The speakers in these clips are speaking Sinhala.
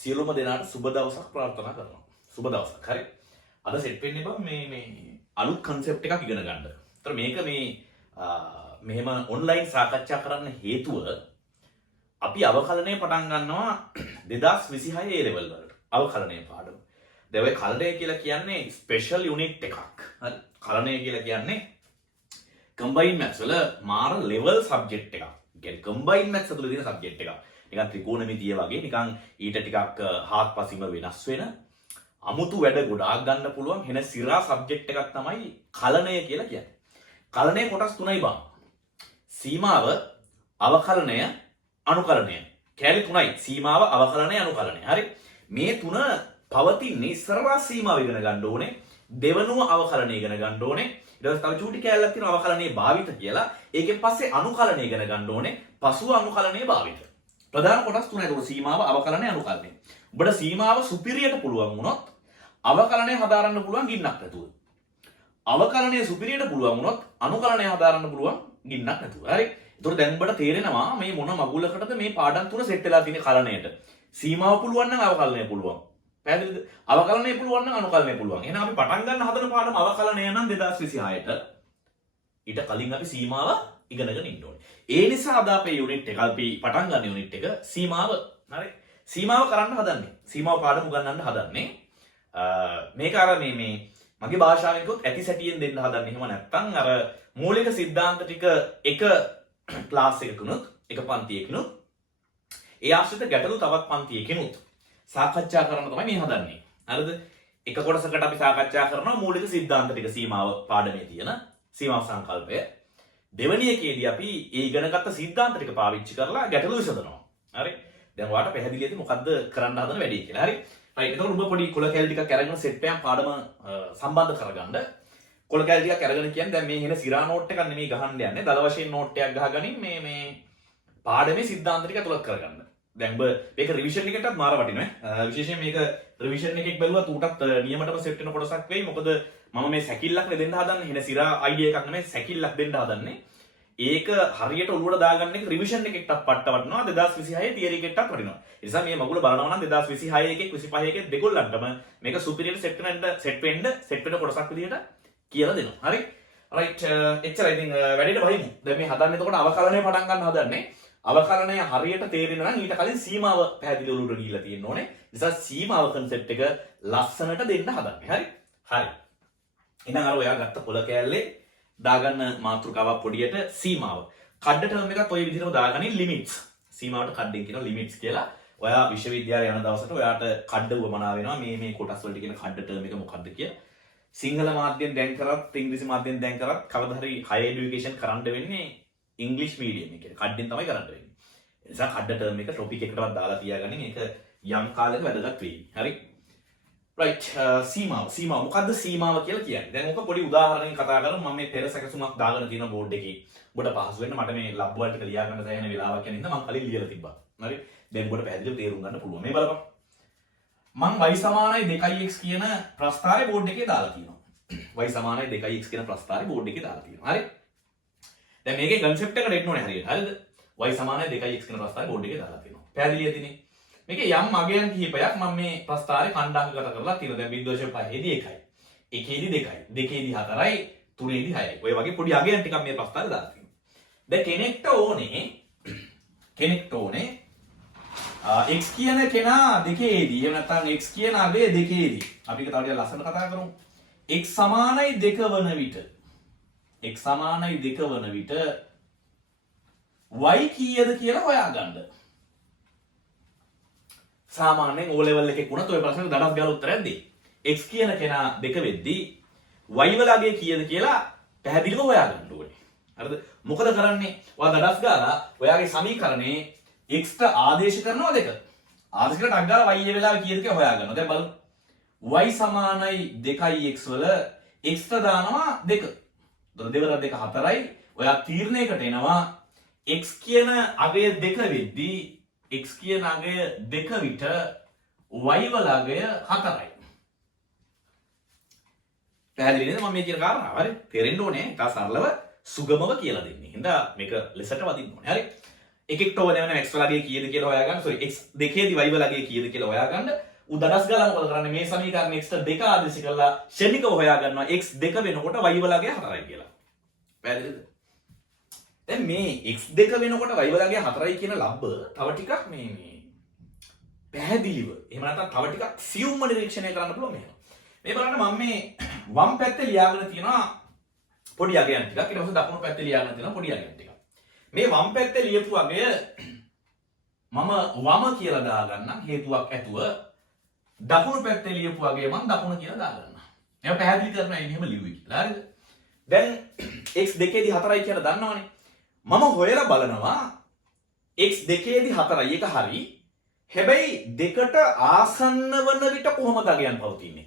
සියලුම දෙනාට සුබ දවසක් ප්‍රාර්ථනා කරනවා. සුබ දවසක්. හරි. අද සෙට් වෙන්නේ බං මේ අලුත් කන්සෙප්ට් එකක් ඉගෙන ගන්න. ඒතර මේක මෙහෙම ඔන්ලයින් සාකච්ඡා කරන්න හේතුව අපි අවකලනය පටන් ගන්නවා 2026 A level වලට. අවකලනය පාඩම. දැන් ඔය කලණය කියලා කියන්නේ ස්පෙෂල් යුනිට් එකක්. හරි. කලණය කියලා කියන්නේ කම්බයින් මැත්ස් වල මාර ලෙවල් සබ්ජෙක්ට් එකක්. කියන්නේ කම්බයින් මැත්ස් ඇතුළේ තියෙන සබ්ජෙක්ට් එකක්. නිකන් ත්‍රිකෝණමිතිය වගේ නිකන් ඊට ටිකක් හාත්පසින්ම වෙනස් වෙන අමුතු වැඩ ගොඩාක් ගන්න පුළුවන් වෙන සිරා සබ්ජෙක්ට් එකක් තමයි කලණය කියලා කියන්නේ. කලණය කොටස් තුනයි බං. සීමාව, අවකලනය, අනුකලනය. කැලි තුනයි. සීමාව, අවකලනය, අනුකලනය. හරි. මේ තුන පවතින්නේ ඉස්සරහා සීමාව ඉගෙන ගන්න ඕනේ. දෙවනුව අවකලනය ඉගෙන ගන්න ඕනේ. ඊට පස්සේ තව චූටි කැලලක් තියෙනවා අවකලනයේ භාවිත කියලා. ඒකෙන් පස්සේ අනුකලනය ඉගෙන ගන්න ඕනේ. පසුව අනුකලනයේ භාවිත. ප්‍රධාන කොටස් තුනයි. ඒක සීමාව, අවකලනය, අනුකලනය. ඔබට සීමාව සුපිරියට පුළුවන් වුණොත් අවකලනය හදාරන්න පුළුවන් ගින්නක් නැතුව. අවකලනය සුපිරියට පුළුවන් වුණොත් අනුකලනය හදාරන්න පුළුවන් ගින්නක් නැතුව. හරි. ඒතකොට දැන් ඔබට තේරෙනවා මේ මොන මගුලකටද මේ පාඩම් තුන සෙට් වෙලා තියෙන්නේ කලණයට. සීමාව පුළුවන් නම් අවකලනය පුළුවන්. පැහැදිලිද? අවකලනය පුළුවන් නම් අනුකලනය පුළුවන්. එහෙනම් අපි පටන් ගන්න හදන පාඩම අවකලනය නම් 2026ට. ඊට කලින් අපි සීමාව ඉගෙනගෙන ඉන්න ඕනේ. ඒ නිසා අද අපේ යුනිට් එක අපි පටන් ගන්න යුනිට් එක සීමාව. හරි. සීමාව කරන්න හදන්නේ. සීමාව පාඩම උගන්වන්න හදන්නේ. මේක අර මේ මගේ භාෂාවෙන් කිව්වොත් ඇති සැටියෙන් දෙන්න හදන්නේ. එහෙම නැත්නම් අර මූලික સિદ્ધාන්ත ටික එක ක්ලාස් එකකනුත් එක පන්තියකිනුත් ඒ ආශ්‍රිත ගැටලු තවත් පන්තියකිනුත් සාකච්ඡා කරන්න තමයි මේ හදන්නේ. හරිද? එක කොටසකට අපි සාකච්ඡා කරනවා මූලික સિદ્ધාන්ත ටික සීමාව පාඩමේ තියෙන සීමා සංකල්පය. දෙවෙනි එකේදී අපි ඒ ඉගෙනගත්ත સિદ્ધාන්ත ටික පාවිච්චි කරලා ගැටලු විසඳනවා. හරි? දැන් ඔයාලට පැහැදිලි ඇති මොකද්ද කරන්න හදන වැඩේ කියලා. හරි? right. එතකොට ඔබ පොඩි කොළ කැලි ටිකක් අරගෙන සෙට් එකක් පාඩම සම්බන්ධ කරගන්න. කොළ කැලි ටිකක් අරගෙන කියන්නේ දැන් මේ එන සිරා නෝට් එකක් නෙමෙයි ගහන්න යන්නේ. දල වශයෙන් නෝට් එකක් ගහගනින් මේ පාඩමේ સિદ્ધාන්ත ටික අතුලත් කරගන්න. දැන් ඔබ මේක රිවිෂන් එකකටත් මාර වටිනවා. විශේෂයෙන් මේක රිවිෂන් එකක් බැලුවත් ඌටත් නියමටම සෙට් වෙන කොටසක් වෙයි. මොකද මම මේ සැකිල්ලක් දෙන්න හදන්නේ. එන සිරා අයිඩියා එකක් නෙමෙයි සැකිල්ලක් දෙන්න හදන්නේ. ඒක හරියට ඔළුවට දාගන්න එක රිවිෂන් එකකටත් පට්ට වටනවා 2026 තියරි එකකටත් වටිනවා. ඒ නිසා මේ මගුල බලනවා නම් 2026 එකේ 25 එකේ දෙකොල්ලන්ටම මේක සුපිරියට සෙට් වෙන්න කොටසක් විදිහට කියලා දෙනවා. හරි? රයිට්. එච්චරයි. ඉතින් වැඩේට වහිමු. දැන් මේ හදන්නේ එතකොට අවකලනය පටන් ගන්න හදන්නේ. අවකලනය හරියට තේරෙන්න නම් ඊට කලින් සීමාව පැහැදිලි ඔළුවට ගිහිල්ලා තියෙන්න ඕනේ. ඒ නිසා සීමාව කන්සෙප්ට් එක ලස්සනට දෙන්න හදන්නේ. හරි? හරි. එහෙනම් අර ඔයා ගත්ත පොළ කෑල්ලේ දාගන්න මාතෘකාවක් පොඩියට සීමාව. කඩ ටර්ම් එකත් ඔය විදිහටම දාගනින් ලිමිට්ස්. සීමාවට කඩෙන් කියනවා ලිමිට්ස් කියලා. ඔයා විශ්වවිද්‍යාලය යන දවසට ඔයාට කඩ උවමනා වෙනවා මේ කොටස් වලට කියන කඩ ටර්ම් එක මොකක්ද කියලා. සිංහල මාධ්‍යයෙන් දැන් කරත් ඉංග්‍රීසි මාධ්‍යයෙන් දැන් කරත් කවදා හරි හයර් এডুকেෂන් කරන්න වෙන්නේ ඉංග්‍රීසි මීඩියම් එකේ. කඩෙන් තමයි කරන්න වෙන්නේ. ඒ නිසා කඩ ටර්ම් එක ටොපික් එකකටවත් දාලා තියාගන්න. ඒක යම් කාලයක වැදගත් වෙයි. හරි? right. සීමාව මොකද්ද සීමාව කියලා කියන්නේ? දැන් ඔක පොඩි උදාහරණයකින් කතා කරමු. මම මේ පෙර සැකසුමක් දාගෙන තියෙන බෝඩ් එකේ. ඔබට පහසු වෙන්න මට මේ ලබ් වල ටික ලියා ගන්න දැනෙන වෙලාවක් යන ඉඳන් මම කලින් ලියලා තිබ්බා. හරි? දැන් ඔබට පැහැදිලිව තේරුම් ගන්න පුළුවන්. මේ බලපන්. මම y සමානයි 2x කියන ප්‍රස්තාරය බෝඩ් එකේ දාලා තියෙනවා. y සමානයි 2x කියන ප්‍රස්තාරය බෝඩ් එකේ දාලා තියෙනවා. හරි? දැන් මේකේ concept එක දෙන්න ඕනේ හරියට. හරිද? y සමානයි 2x කියන ප්‍රස්තාරය බෝඩ් එකේ දාලා තියෙනවා. පැහැදිලි ඇතිනේ? මේකේ යම් අගයන් කිහිපයක් මම මේ ප්‍රස්තාරේ ඛණ්ඩාංකගත කරලා තියෙනවා. දැන් 0.5 දී 1යි. 1 දී 2යි. 2 දී 4යි. 3 දී 6යි. ඔය වගේ පොඩි අගයන් ටිකක් මේ ප්‍රස්තාරේ දාලා තියෙනවා. දැන් කෙනෙක්ට ඕනේ x කියන කෙනා 2 දී එහෙම නැත්නම් x කියන අගය 2 දී. අපි ඒක තව ටිකක් ලස්සනට කතා කරමු. x සමානයි 2 වන විට y කීයද කියලා හොයාගන්න. සාමාන්‍යයෙන් O level එකේ වුණත් ඔය ප්‍රශ්නෙට දඩස් ගාලා උත්තරයක් දෙයි. x කියන කෙනා 2 වෙද්දී y වල අගය කීයද කියලා පැහැදිලිව හොයාගන්න ඕනේ. හරිද? මොකද කරන්නේ? ඔයා දඩස් ගාලා ඔයාගේ සමීකරණේ x ට ආදේශ කරනවා 2. ආදේශ කරලා ටක් ගාලා y ඒ වෙලාවේ කීයද කියලා හොයාගන්නවා. දැන් බලමු. y සමානයි 2x වල x ට දානවා 2. එතකොට 2 වල 2 4යි. ඔයා තීරණයකට එනවා x කියන අගය 2 වෙද්දී x කියන අගය 2 විට y වල අගය 4යි. පැහැදිලි නේද මම මේ කියන කාරණාව? හරි? තේරෙන්න ඕනේ. ඉතා සරලව සුගමව කියලා දෙන්නේ. හින්දා මේක ලෙසට වදින්න ඕනේ. හරි? එකෙක්ට ඕන වෙන x වලගේ කීයද කියලා හොයාගන්න. sorry x දෙකේදී y වලගේ කීයද කියලා හොයාගන්න. ඌ දඩස් ගාලා මොකද කරන්නේ? මේ සමීකරණ x දෙක ආදේශ කරලා ෂණිකව හොයාගන්නවා x දෙක වෙනකොට y වලගේ 4යි කියලා. පැහැදිලිද? දැන් මේ x2 වෙනකොට y වලගේ 4යි කියන ලබ්බ තව ටිකක් මේ පැහැදිලිව එහෙම නැත්නම් තව ටිකක් සියුම්ව නිරීක්ෂණය කරන්න පුළුවන් මෙහෙම. මේ බලන්න මම මේ වම් පැත්තේ ලියාගෙන තියෙනවා පොඩි අගයන් ටිකක්. ඊට පස්සේ දකුණු පැත්තේ ලියාගෙන තියෙනවා පොඩි අගයන් ටිකක්. මේ වම් පැත්තේ ලියපු අගය මම වම කියලා දාගන්නම් හේතුවක් ඇතුව. දකුණු පැත්තේ ලියපු අගය මම දකුණ කියලා දාගන්නවා. මේක පැහැදිලි කරනවා එහෙම ලියුවේ කියලා. හරිද? දැන් x දෙකේදී 4යි කියලා දන්නවනේ. මම හොයලා බලනවා x දෙකේදී 4යි එක හරි. හැබැයි දෙකට ආසන්න වන විට කොහොමද අගයන් පවතින්නේ?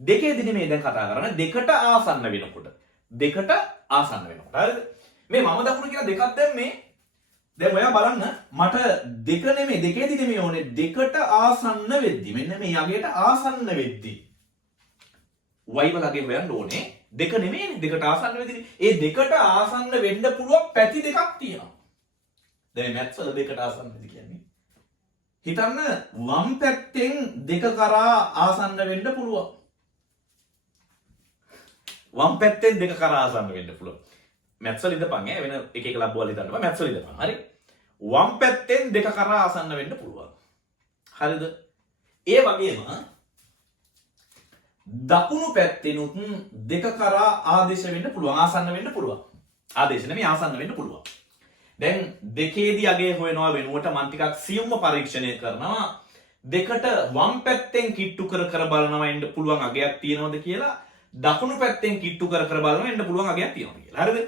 දෙකේදී නෙමෙයි දැන් කතා කරන්නේ දෙකට ආසන්න වෙනකොට. දෙකට ආසන්න වෙනකොට. හරිද? මේ මම දකුණ කියලා දෙකක් දැම්මේ. දැන් ඔයා බලන්න මට දෙක නෙමෙයි දෙකේදී නෙමෙයි ඕනේ දෙකට ආසන්න වෙද්දි. මෙන්න මේ යගයට ආසන්න වෙද්දි. y වලගේ හොයන්න ඕනේ. දෙක නෙමෙයිනේ දෙකට ආසන්න වෙද්දිනේ. ඒ දෙකට ආසන්න වෙන්න පුළුවන් පැති දෙකක් තියෙනවා. දැන් මැත්ස් වල දෙකට ආසන්න වෙද්දි කියන්නේ. හිතන්න වම් පැත්තෙන් දෙක කරා ආසන්න වෙන්න පුළුවන්. වම් පැත්තෙන් දෙක කරා ආසන්න වෙන්න පුළුවන්. මැත්ස් වල ඉඳපන් වෙන එක එක ලබ්බ වල ඉඳන්න බෑ මැත්ස් වල ඉඳපන්. හරි. වම් පැත්තෙන් දෙක කරා ආසන්න වෙන්න පුළුවන්. හරිද? ඒ වගේම දකුණු පැත්තෙනුත් දෙක කරා ආදේශ වෙන්න පුළුවන් ආසන්න වෙන්න පුළුවන්. ආදේශ නෙමෙයි ආසන්න වෙන්න පුළුවන්. දැන් දෙකේදී අගේ හොයනවා වෙනුවට මම ටිකක් සියුම්ව පරීක්ෂණය කරනවා. දෙකට වම් පැත්තෙන් කිට්ටු කර කර බලනවා ඉන්න පුළුවන් අගයක් තියෙනවද කියලා දකුණු පැත්තෙන් කිට්ටු කර කර බලනවා ඉන්න පුළුවන් අගයක් තියෙනවද කියලා. හරිද?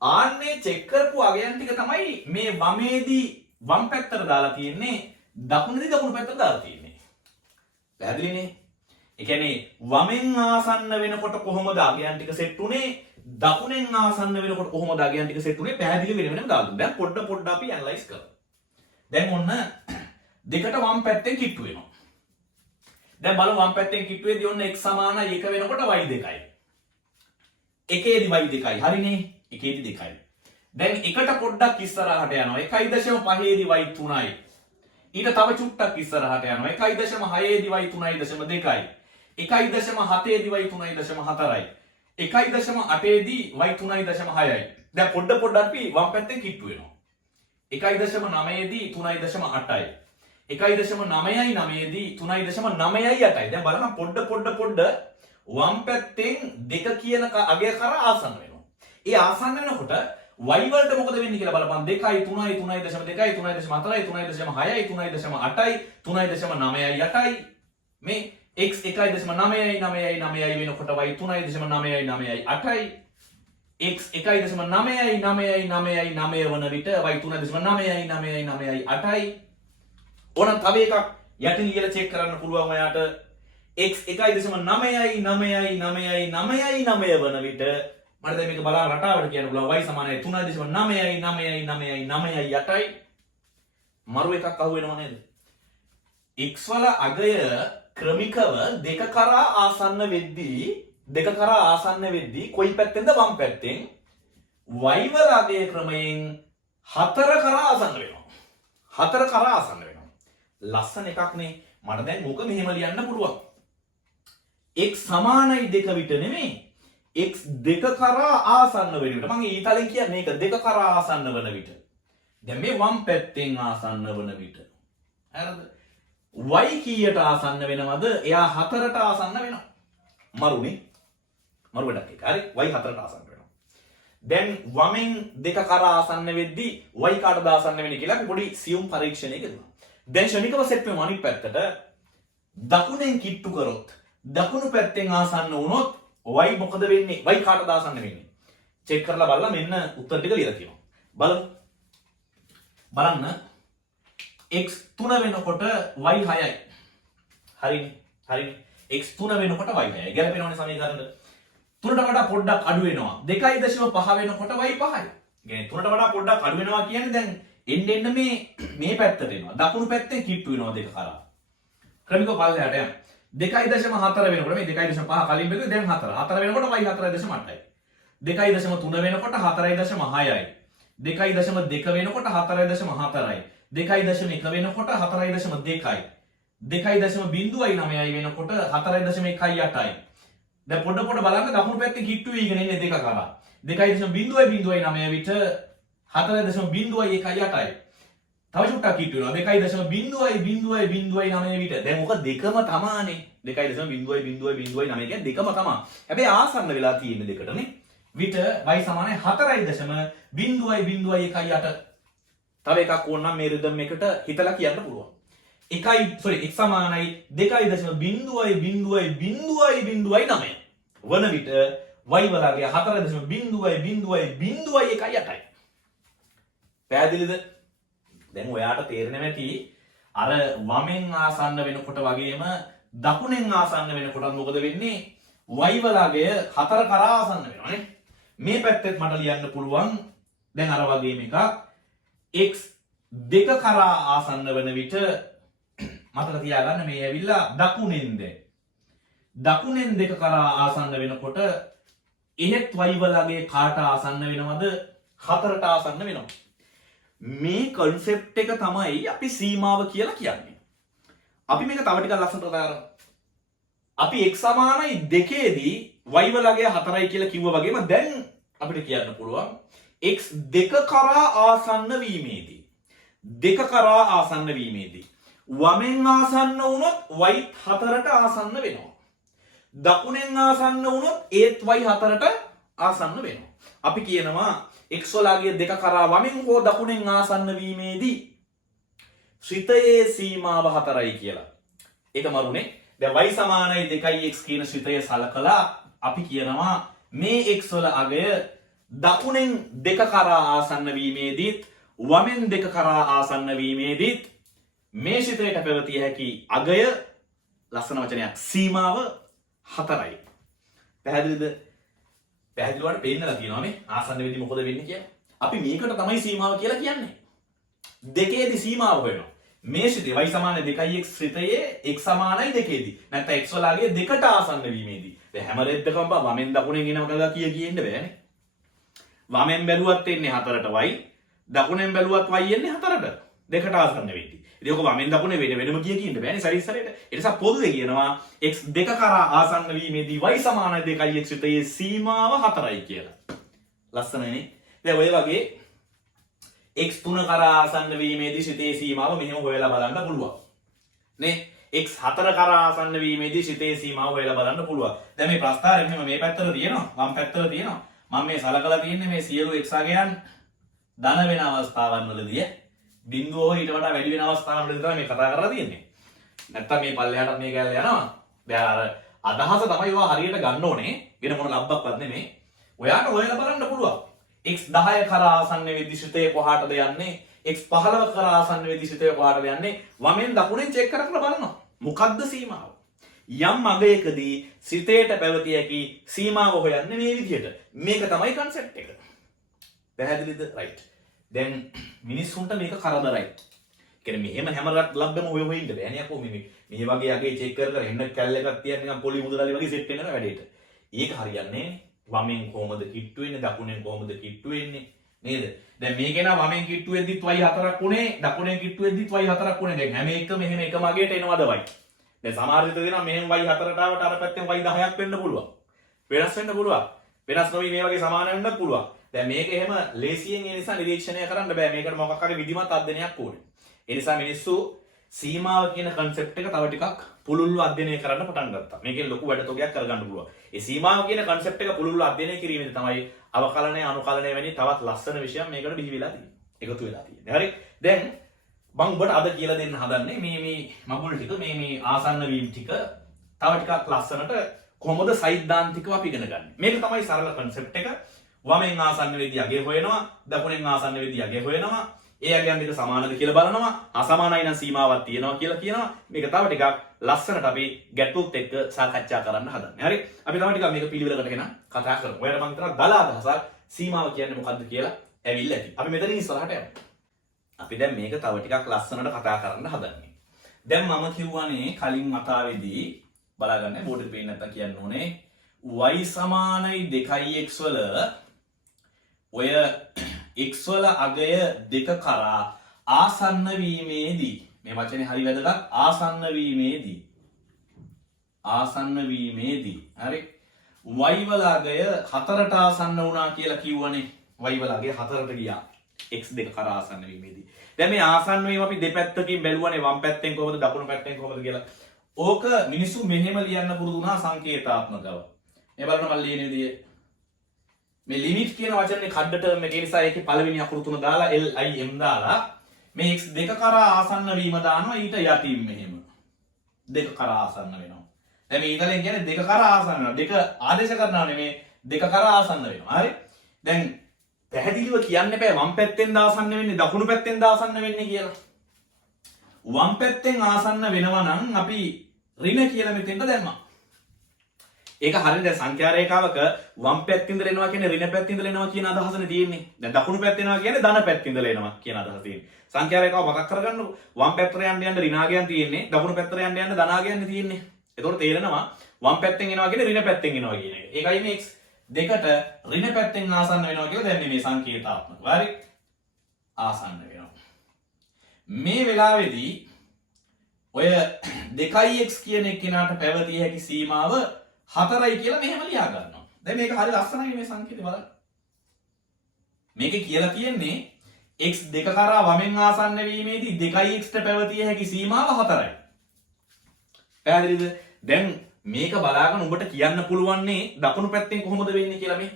ආන්නේ චෙක් කරපු අගයන් ටික තමයි මේ වමේදී වම් පැත්තට දාලා තියෙන්නේ දකුණේදී දකුණු පැත්තට දාලා තියෙන්නේ. පැහැදිලිනේ? ඒ කියන්නේ වමෙන් ආසන්න වෙනකොට කොහොමද අගයන් ටික සෙට් උනේ? දකුණෙන් ආසන්න වෙනකොට කොහොමද අගයන් ටික සෙට් උනේ? පැහැදිලි වෙන වෙනම දාලා දුන්නා. දැන් පොඩ්ඩ අපි ඇනලයිස් කරමු. දැන් ඔන්න දෙකට වම් පැත්තෙන් කිට්ටු වෙනවා. දැන් බලමු වම් පැත්තෙන් කිට්ටු වෙද්දී ඔන්න x සමානයි 1 වෙනකොට y 2යි. එකේදී y 2යි. හරිනේ? එකේදී 2යි. දැන් එකට පොඩ්ඩක් ඉස්සරහට යනවා. 1.5ේදී y 3යි. ඊට තව චුට්ටක් ඉස්සරහට යනවා. 1.6ේදී y 3.2යි. 1.7ේදී y 3.4යි. 1.8ේදී y 3.6යි. දැන් පොඩ අපි වම් පැත්තෙන් කිට්ටු වෙනවා. 1.9ේදී 3.8යි. 1.9යි 3.8යි. දැන් බලන්න පොඩ වම් පැත්තෙන් දෙක කියන අගය කරා ආසන්න වෙනවා. ඒ ආසන්න වෙනකොට y වලට මොකද වෙන්නේ කියලා බලපන් 2යි 3යි 3.2යි 3.4යි 3.6යි 3.8යි 3.9යි මේ x 1.9යි වෙනකොට y 3.9යි 8යි x 1.9යි වන විට y 3.9යි 8යි ඕනම් තව එකක් යටින් ලියලා චෙක් කරන්න පුළුවන් ඔයාට x 1.9යි වන විට මට දැන් මේක බලන්න රටාවට කියන්න පුළුවන් y සමානයි 3.9යි 8යි මරු එකක් අහු වෙනව නේද? x වල අගය ක්‍රමිකව දෙක කරා ආසන්න වෙද්දී කොයි පැත්තෙන්ද? වම් පැත්තෙන්. y වල අගය ක්‍රමයෙන් 4 කරා ආසන්න වෙනවා. 4 කරා ආසන්න වෙනවා. ලස්සන එකක් නේ. මට දැන් මොක මෙහෙම ලියන්න පුළුවන්. x සමානයි 2 විට නෙමෙයි. x 2 කරා ආසන්න වෙන විට. මම ඊතලෙන් කියන්නේ මේක 2 කරා ආසන්න වන විට. දැන් මේ වම් පැත්තෙන් ආසන්න වන විට. හරිද? y කීයට ආසන්න වෙනවද? එයා 4ට ආසන්න වෙනවා. මරුනේ. මරු වැඩක් එක. හරි? y 4ට ආසන්න වෙනවා. දැන් වමෙන් 2 කරා ආසන්න වෙද්දී y කාටද ආසන්න වෙන්නේ කියලා අපි පොඩි සියුම් පරීක්ෂණයක කරනවා. දැන් ශනිකව සෙට් වෙමු අනිත් පැත්තට. දකුණෙන් කිට්ටු කරොත් දකුණු පැත්තෙන් ආසන්න වුණොත් y මොකද වෙන්නේ? y කාටද ආසන්න වෙන්නේ? චෙක් කරලා බලලා මෙන්න උත්තර ටික ලියලා තියෙනවා. බලන්න x 3 වෙනකොට y 6යි. හරිනේ. x 3 වෙනකොට y 6යි. ගැලපෙනවනේ සමීකරණය. 3ට වඩා පොඩ්ඩක් අඩු වෙනවා. 2.5 වෙනකොට y 5යි. කියන්නේ 3ට වඩා පොඩ්ඩක් අඩු වෙනවා කියන්නේ දැන් එන්න මේ පැත්තට එනවා. දකුණු පැත්තෙන් කිට්ටු වෙනවා දෙක කරා. ක්‍රමිකව පල්ලෙහාට යන්න. 2.4 වෙනකොට මේ 2.5 කලින් බෙදුවේ දැන් 4. 4 වෙනකොට y 4.8යි. 2.3 වෙනකොට 4.6යි. 2.2 වෙනකොට 4.4යි. 2.1 වෙනකොට 4.2යි. 2.09යි වෙනකොට 4.18යි. දැන් පොඩ බලන්න දකුණු පැත්තේ කිට්ටු වීගෙන ඉන්නේ දෙක කරා. 2.09 විට 4.01යි. තව චුට්ටක් කිට්ටු වෙනවා 2.0.0.09 විට. දැන් ඔක දෙකම තමානේ. 2.0.0.09 කියන්නේ දෙකම තමා. හැබැයි ආසන්න වෙලා තියෙන්නේ දෙකටනේ. විට y සමානයි 4.0.018. තව එකක් ඕනනම් මේ රිද්ම් එකට හිතලා කියන්න පුළුවන්. x සමානයි 2.0.0.0.9 වන විට y වලගේ 4.0.0.018යි. පැහැදිලිද? දැන් ඔයාට තේරෙන්නේ නැති අර වමෙන් ආසන්න වෙනකොට වගේම දකුණෙන් ආසන්න වෙනකොට මොකද වෙන්නේ? y වලගේ 4 කරා ආසන්න වෙනවානේ. මේ පැත්තෙත් මට ලියන්න පුළුවන් දැන් අර වගේම එකක් x 2 කරා ආසන්න වෙන විට මතක තියාගන්න මේ ඇවිල්ලා දකුණෙන්ද. දකුණෙන් 2 කරා ආසන්න වෙනකොට එහෙත් y වලගේ කාට ආසන්න වෙනවද? 4ට ආසන්න වෙනවා. මේ concept එක තමයි අපි සීමාව කියලා කියන්නේ. අපි මේක තව ටිකක් ලස්සනට කතා කරමු. අපි x සමානයි 2 දී y වලගේ 4යි කියලා කිව්වා වගේම දැන් අපිට කියන්න පුළුවන් x 2 කරා ආසන්න වීමේදී 2 කරා ආසන්න වීමේදී වමෙන් ආසන්න වුණොත් y 4ට ආසන්න වෙනවා. දකුණෙන් ආසන්න වුණොත් ඒත් y 4ට ආසන්න වෙනවා. අපි කියනවා x වලගේ 2 කරා වමෙන් හෝ දකුණෙන් ආසන්න වීමේදී ශ්‍රිතයේ සීමාව 4යි කියලා. ඒක මරුනේ. දැන් y සමානයි 2x කියන ශ්‍රිතය සලකලා අපි කියනවා මේ x වල අගය දකුණෙන් 2 කරා ආසන්න වීමේදීත් වමෙන් 2 කරා ආසන්න වීමේදීත් මේ ශ්‍රිතයට පැවතිය හැකි අගය ලස්සන වචනයක් සීමාව 4යි. පැහැදිලිද? පැහැදිලිවට පේන්නලා තියෙනවා මේ ආසන්න වෙද්දි මොකද වෙන්නේ කියලා. අපි මේකට තමයි සීමාව කියලා කියන්නේ. දෙකේදී සීමාව වෙනවා. මේ ශ්‍රිතය y සමානයි 2x ශ්‍රිතයේ x සමානයි 2දී. නැත්නම් x වලගේ 2ට ආසන්න වීමේදී. දැන් හැම රෙද්දකම වමෙන් දකුණෙන් එනවා කියලා කියන්න බෑනේ. වමෙන් බැලුවත් එන්නේ 4ට y, දකුණෙන් බැලුවත් y එන්නේ 4ට. 2ට ආසන්න වෙද්දී. ඉතින් ඔක වමෙන් දකුණේ වෙනම කියන්න බෑනේ සරිස්සරේට. ඒ නිසා පොදුවේ කියනවා x 2 කරා ආසන්න වීමේදී y සමානයි 2x ශ්‍රිතයේ සීමාව 4යි කියලා. ලස්සනනේ. දැන් ඔය වගේ x 3 කරා ආසන්න වීමේදී ශ්‍රිතයේ සීමාව මෙහෙම හොයලා බලන්න පුළුවන්. නේ? x 4 කරා ආසන්න වීමේදී ශ්‍රිතයේ සීමාව හොයලා බලන්න පුළුවන්. දැන් මේ ප්‍රස්තාරය මෙහෙම මේ පැත්තට තියෙනවා, වම් පැත්තට තියෙනවා. මම මේ සලකලා තියෙන්නේ මේ සියලු x අගයන් ධන වෙන අවස්ථාවන් වලදී බිංදුව ඊට වඩා වැඩි වෙන අවස්ථාවන් වලදී තමයි මේ කතා කරලා තියෙන්නේ. නැත්තම් මේ පල්ලෙහාටත් මේ කැල්ල යනවා. දැන් අර අදහස තමයි ඔයා හරියට ගන්න ඕනේ. වෙන මොන ලබ්බක්වත් නෙමෙයි. ඔයාට හොයලා බලන්න පුළුවන්. x 10 කරා ආසන්න වෙද්දි ශ්‍රිතය කොහාටද යන්නේ? x 15 කරා ආසන්න වෙද්දි ශ්‍රිතය කොහාටද යන්නේ? වමෙන් දකුණෙන් චෙක් කරලා බලනවා. මොකද්ද සීමාව? යම් අගයකදී ශ්‍රිතයට පැවතිය හැකි සීමාව හොයන්නේ මේ විදිහට. මේක තමයි concept එක. පැහැදිලිද? right. දැන් මිනිස්සුන්ට මේක කරදරයි. කියන්නේ මෙහෙම හැම ලබ්බෙම ඔය හොයින්ද බෑනේ අපෝ මේ වගේ අගේ චෙක් කර එන්න කැල් එකක් තියන් නිකන් පොලි මුදලාලි වගේ සෙට් වෙනවා වැඩේට. ඒක හරියන්නේ වමෙන් කොහමද කිට්ටු වෙන්නේ දකුණෙන් කොහමද කිට්ටු වෙන්නේ නේද? දැන් මේකේ නම් වමෙන් කිට්ටු වෙද්දිත් y 4ක් උනේ දකුණෙන් කිට්ටු වෙද්දිත් y 4ක් උනේ. දැන් හැම එකම මෙහෙම එකම අගයට එනවද y? දැන් සමහර විට දෙනවා මෙහෙම y 4ට ආවට අර පැත්තෙන් y 10ක් වෙන්න පුළුවන්. වෙනස් වෙන්න පුළුවන්. වෙනස් නොවි මේ වගේ සමාන වෙන්නත් පුළුවන්. දැන් මේක එහෙම ලේසියෙන් ඒ නිසා නිරීක්ෂණය කරන්න බෑ. මේකට මොකක් හරි විධිමත් අධ්‍යයනයක් ඕනේ. ඒ නිසා මිනිස්සු සීමාව කියන concept එක තව ටිකක් පුළුල්ව අධ්‍යයනය කරන්න පටන් ගත්තා. මේකෙන් ලොකු වැඩතොගයක් කරගන්න පුළුවන්. ඒ සීමාව කියන concept එක පුළුල්ව අධ්‍යයනය කිරීමෙන් තමයි අවකලනය අනුකලනය වැනි තවත් ලස්සන විෂයන් මේකට බිහි වෙලා තියෙන්නේ. එකතු වෙලා තියෙන්නේ. හරි. දැන් මම ඔබට අද කියලා දෙන්න හදන්නේ මේ මගුල් ටික මේ ආසන්න වීම ටික තව ටිකක් ලස්සනට කොහොමද සෛද්ධාන්තිකව අපි ඉගෙන ගන්න. මේක තමයි සරල concept එක. වමෙන් ආසන්න වෙද්දී අගය හොයනවා, දකුණෙන් ආසන්න වෙද්දී අගය හොයනවා. ඒ අගයන් දෙක සමානද කියලා බලනවා. අසමානයි නම් සීමාවක් තියෙනවා කියලා කියනවා. මේක තව ටිකක් ලස්සනට අපි ගැටලුත් එක්ක සාකච්ඡා කරන්න හදන්නේ. හරි. අපි තව ටිකක් මේක පිළිවෙලකට ගෙන කතා කරමු. ඔයාලට මම හිතනවා දල අදහසක් සීමාව කියන්නේ මොකද්ද කියලා ඇවිල්ලා ඇති. අපි මෙතනින් ඉස්සරහට යමු. අපි දැන් මේක තව ටිකක් ලස්සනට කතා කරන්න හදන්නේ. දැන් මම කිව්වනේ කලින් මතාවේදී බලාගන්න බෝඩ් පේන්න නැත්තම් කියන්න ඕනේ y සමානයි 2x වල ඔය x වල අගය 2 කරා ආසන්න වීමේදී මේ වචනේ හරි වැදගත් ආසන්න වීමේදී හරි y වල අගය 4ට ආසන්න වුණා කියලා කිව්වනේ y වල අගය 4ට ගියා x 2 කරා ආසන්න වීමේදී දැන් මේ ආසන්න වීම අපි දෙපැත්තකින් බැලුවානේ වම් පැත්තෙන් කොහොමද දකුණු පැත්තෙන් කොහොමද කියලා ඕක මිනිස්සු මෙහෙම ලියන්න පුරුදු වුණා සංකේතාත්මකව මේ බලන්න මම ලියන විදිය මේ ලිමිට් කියන වචනේ කඩ ටර්ම් එකේ නිසා ඒකේ පළවෙනි අකුරු තුන දාලා LIM දාලා මේ x 2 කරා ආසන්න වීම දානවා ඊට යටින් මෙහෙම 2 කරා ආසන්න වෙනවා දැන් මේ ඉතලෙන් කියන්නේ 2 කරා ආසන්න වෙනවා 2 ආදේශ කරනවා නෙමේ 2 කරා ආසන්න වෙනවා හරි දැන් පැහැදිලිව කියන්න එපා වම් පැත්තෙන් ආසන්න වෙන්නේ දකුණු පැත්තෙන් ආසන්න වෙන්නේ කියලා වම් පැත්තෙන් ආසන්න වෙනවා නම් අපි ඍණ කියලා මෙතෙන්ට දැම්මා ඒක හරියට දැන් සංඛ්‍යා රේඛාවක වම් පැත්තින් ඉඳලා එනවා කියන්නේ ඍණ පැත්තින් ඉඳලා එනවා කියන අදහසනේ තියෙන්නේ. දැන් දකුණු පැත්තේ එනවා කියන්නේ ධන පැත්තින් ඉඳලා එනවා කියන අදහස තියෙන්නේ. සංඛ්‍යා රේඛාව මතක් කරගන්නකො. වම් පැත්තට යන්න ඍණාගයන් තියෙන්නේ. දකුණු පැත්තට යන්න ධනාගයන් තියෙන්නේ. එතකොට තේරෙනවා වම් පැත්තෙන් එනවා කියන්නේ ඍණ පැත්තෙන් එනවා කියන එක. ඒකයි මේ x දෙකට ඍණ පැත්තෙන් ආසන්න වෙනවා කියලා දැන් මේ සංකේතාත්මක. හරි? ආසන්න වෙනවා. මේ වෙලාවේදී ඔය 2x කියන එක්කෙනාට පැවතිය හැකි සීමාව 4යි කියලා මෙහෙම ලියා ගන්නවා. දැන් මේක හරි ලස්සනයි මේ සංකේතය බලන්න. මේකේ කියලා තියෙන්නේ x 2 කරා වමෙන් ආසන්න වීමේදී 2x ට පැවතිය හැකි සීමාව 4යි. පැහැදිලිද? දැන් මේක බලාගෙන උඹට කියන්න පුළුවන්නේ දකුණු පැත්තෙන් කොහොමද වෙන්නේ කියලා මේ.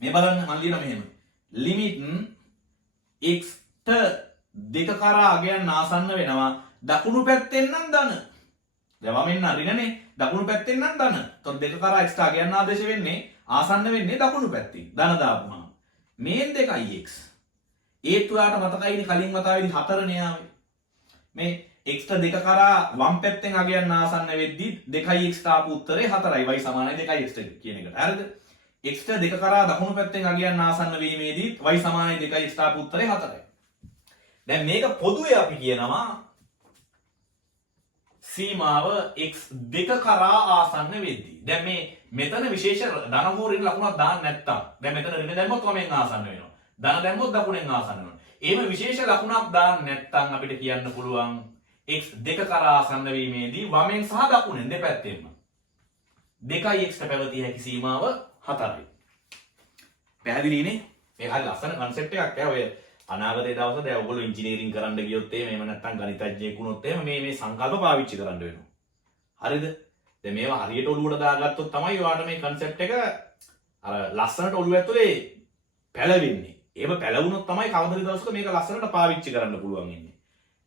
මේ බලන්න මම ලියන මෙහෙම. ලිමිට් x ට 2 කරා අගයන් ආසන්න වෙනවා දකුණු පැත්තෙන් නම් ධන. දැන් වමෙන් ඍණනේ දකුණු පැත්තෙන් නම් ධන. එතකොට 2 කරා x ට අගයන් ආදේශ වෙන්නේ ආසන්න වෙන්නේ දකුණු පැත්තෙන්. ධන දාපුවාම මේන් 2x. ඒත් ඔයාලට මතකයිනේ කලින් වතාවේදී 4 නේ ආවේ. මේ x ට 2 කරා වම් පැත්තෙන් අගයන් ආසන්න වෙද්දී 2x ට ආපු උත්තරේ 4යි. y සමානයි 2x කියන එකට. හරිද? x ට 2 කරා දකුණු පැත්තෙන් අගයන් ආසන්න වීමේදී y සමානයි 2x ට ආපු උත්තරේ 4යි. දැන් මේක පොදුවේ අපි කියනවා සීමාව x 2 කරා ආසන්න වෙද්දී. දැන් මේ මෙතන විශේෂ ධන හෝ ඍණ ලකුණක් දාන්න නැත්තම් දැන් මෙතන ඍණ දැම්මොත් වමෙන් ආසන්න වෙනවා. ධන දැම්මොත් දකුණෙන් ආසන්න වෙනවා. එහෙම විශේෂ ලකුණක් දාන්න නැත්තම් අපිට කියන්න පුළුවන් x 2 කරා ආසන්න වීමේදී වමෙන් සහ දකුණෙන් දෙපැත්තෙන්ම 2x ට පැවතිය හැකි සීමාව 4යි. පැහැදිලිනේ? මේක හරි ලස්සන concept එකක් ඔය අනාගතයේ දවසට දැන් ඔයගොල්ලෝ ඉංජිනේරින් කරන්න ගියොත් එහෙම නැත්නම් ගණිතඥයෙක් වුණොත් එහෙම මේ සංකල්ප පාවිච්චි කරන්න වෙනවා. හරිද? දැන් මේවා හරියට ඔළුවට දාගත්තොත් තමයි ඔයාලට මේ concept එක අර ලස්සනට ඔළුව ඇතුලේ පැලවෙන්නේ. එහෙම පැලවුණොත් තමයි කවදාද දවසක මේක ලස්සනට පාවිච්චි කරන්න පුළුවන් ඉන්නේ.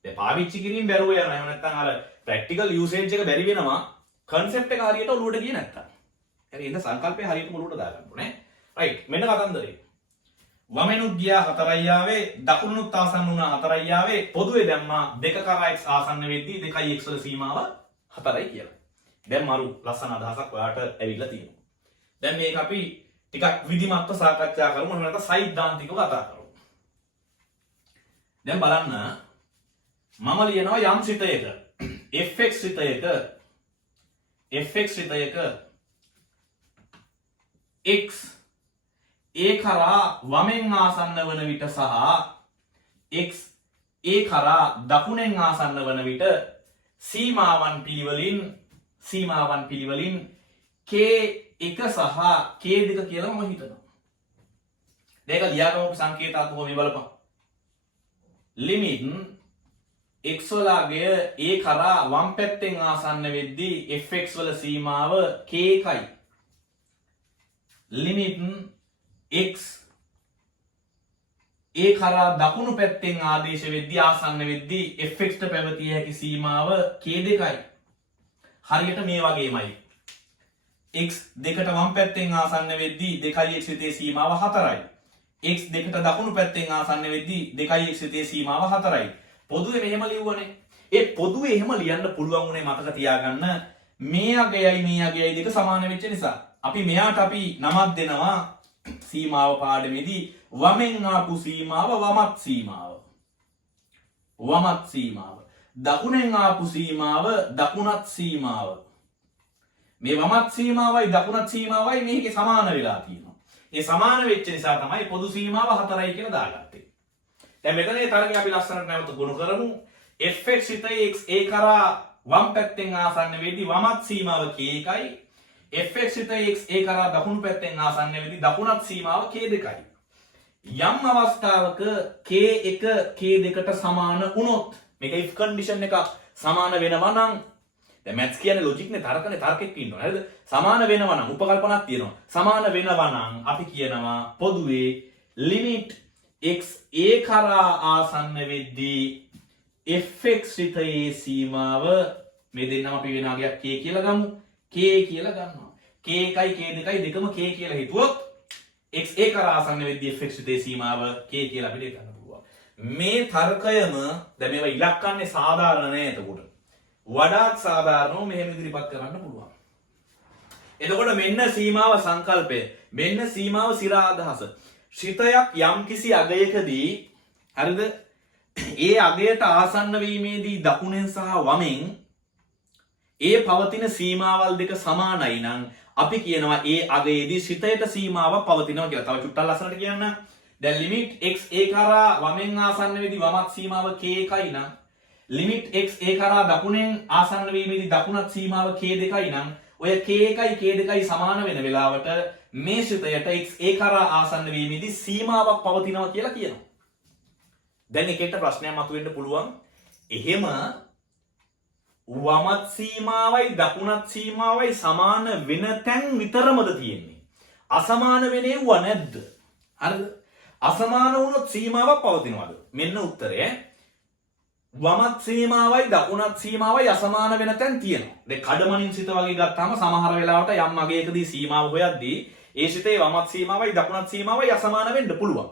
දැන් පාවිච්චි කිරීම බැරුව යනවා. එහෙම නැත්නම් අර ප්‍රැක්ටිකල් යූසේජ් එක බැරි වෙනවා concept එක හරියට ඔළුවට ගියේ නැත්තම්. හරි එහෙනම් සංකල්පය හරියටම ඔළුවට දාගන්න ඕනේ. රයිට් මෙන්න කතන්දරේ. වමෙනුත් ගියා 4යි ආවේ දකුණුත් ආසන්න වුණා 4යි ආවේ පොදුවේ දැම්මා 2 කරා x ආසන්න වෙද්දී 2x වල සීමාව 4යි කියලා. දැන් මරු ලස්සන අදහසක් ඔයාලට ඇවිල්ලා තියෙනවා. දැන් මේක අපි ටිකක් විධිමත්ව සාකච්ඡා කරමු නැත්නම් සෛද්ධාන්තිකව කතා කරමු. දැන් බලන්න මම ලියනවා යම් සිතයක fx සිතයක x a කරා වමෙන් ආසන්න වන විට සහ x a කරා දකුණෙන් ආසන්න වන විට සීමාවන් පිළිවෙලින් k1 සහ k2 කියලා මම හිතනවා. මේක ලියාගමු සංකේතාත්මකව මේ බලපන්. ලිමිට් x වල අගය a කරා වම් පැත්තෙන් ආසන්න වෙද්දී fx වල සීමාව k1යි. ලිමිට් x a කරා දකුණු පැත්තෙන් ආදේශ වෙද්දී ආසන්න වෙද්දී fx ට පැවතිය හැකි සීමාව k2යි. හරියට මේ වගේමයි. x 2ට වම් පැත්තෙන් ආසන්න වෙද්දී 2x විතේ සීමාව 4යි. x 2ට දකුණු පැත්තෙන් ආසන්න වෙද්දී 2x විතේ සීමාව 4යි. පොදුවේ මෙහෙම ලියුවනේ. ඒ පොදුවේ එහෙම ලියන්න පුළුවන් උනේ මතක තියාගන්න මේ අගයයි දෙක සමාන වෙච්ච නිසා. අපි මෙයාට අපි නමක් දෙනවා සීමාව පාඩමේදී වමෙන් ආපු සීමාව වමත් සීමාව. දකුණෙන් ආපු සීමාව දකුණත් සීමාව. මේ වමත් සීමාවයි දකුණත් සීමාවයි මේකේ සමාන වෙලා තියෙනවා. ඒ සමාන වෙච්ච නිසා තමයි පොදු සීමාව 4යි කියලා දාගත්තේ. දැන් මෙතන මේ තරගය අපි ලස්සනට නැවත ගුණ කරමු. fx x a කරා වම් පැත්තෙන් ආසන්න වෙද්දී වමත් සීමාව k1යි. fx x a කරා දකුණු පැත්තෙන් ආසන්න වෙද්දී දකුණත් සීමාව k2යි. යම් අවස්ථාවක k1 k2ට සමාන වුණොත් මේක if condition එක සමාන වෙනවා නම් දැන් මැත්ස් කියන්නේ ලොජික් නේ තර්කෙක ඉන්නවා නේද? සමාන වෙනවා නම් උපකල්පනක් තියෙනවා. සමාන වෙනවා නම් අපි කියනවා පොදුවේ limit x a කරා ආසන්න වෙද්දී fx යේ සීමාව මේ දෙන්නම අපි වෙන අගයක් k කියලා ගමු. k කියලා ගන්නවා. k1යි k2යි දෙකම k කියලා හිතුවොත් x a කරා ආසන්න වෙද්දී fx යේ සීමාව k කියලා අපිට ගන්න පුළුවන්. මේ තර්කයම දැන් මේවා ඉලක්කන්නේ සාධාරණ නෑ එතකොට. වඩාත් සාධාරණව මෙහෙම ඉදිරිපත් කරන්න පුළුවන්. එතකොට මෙන්න සීමාව සංකල්පය. මෙන්න සීමාව සිරා අදහස. ශ්‍රිතයක් යම්කිසි අගයකදී හරිද? ඒ අගයට ආසන්න වීමේදී දකුණෙන් සහ වමෙන් ඒ පවතින සීමාවල් දෙක සමානයි නම් අපි කියනවා ඒ අගයේදී ශ්‍රිතයට සීමාවක් පවතිනවා කියලා. තව චුට්ටක් ලස්සනට කියන්න. දැන් limit x a කරා වමෙන් ආසන්න වෙද්දී වමත් සීමාව k1යි නම් limit x a කරා දකුණෙන් ආසන්න වීමේදී දකුණත් සීමාව k2යි නම් ඔය k1යි k2යි සමාන වෙන වෙලාවට මේ ශ්‍රිතයට x a කරා ආසන්න වීමේදී සීමාවක් පවතිනවා කියලා කියනවා. දැන් එකට ප්‍රශ්නයක් මතුවෙන්න පුළුවන්. එහෙම වමත් සීමාවයි දකුණත් සීමාවයි සමාන වෙන තැන් විතරමද තියෙන්නේ? අසමාන වෙනේව නැද්ද? හරිද? අසමාන වුණොත් සීමාවක් පවතිනවද? මෙන්න උත්තරය. වමත් සීමාවයි දකුණත් සීමාවයි අසමාන වෙන තැන් තියෙනවා. දැන් කඩමනින් සිත වගේ ගත්තාම සමහර වෙලාවට යම් අගයකදී සීමාව හොයද්දී ඒ සිතේ වමත් සීමාවයි දකුණත් සීමාවයි අසමාන වෙන්න පුළුවන්.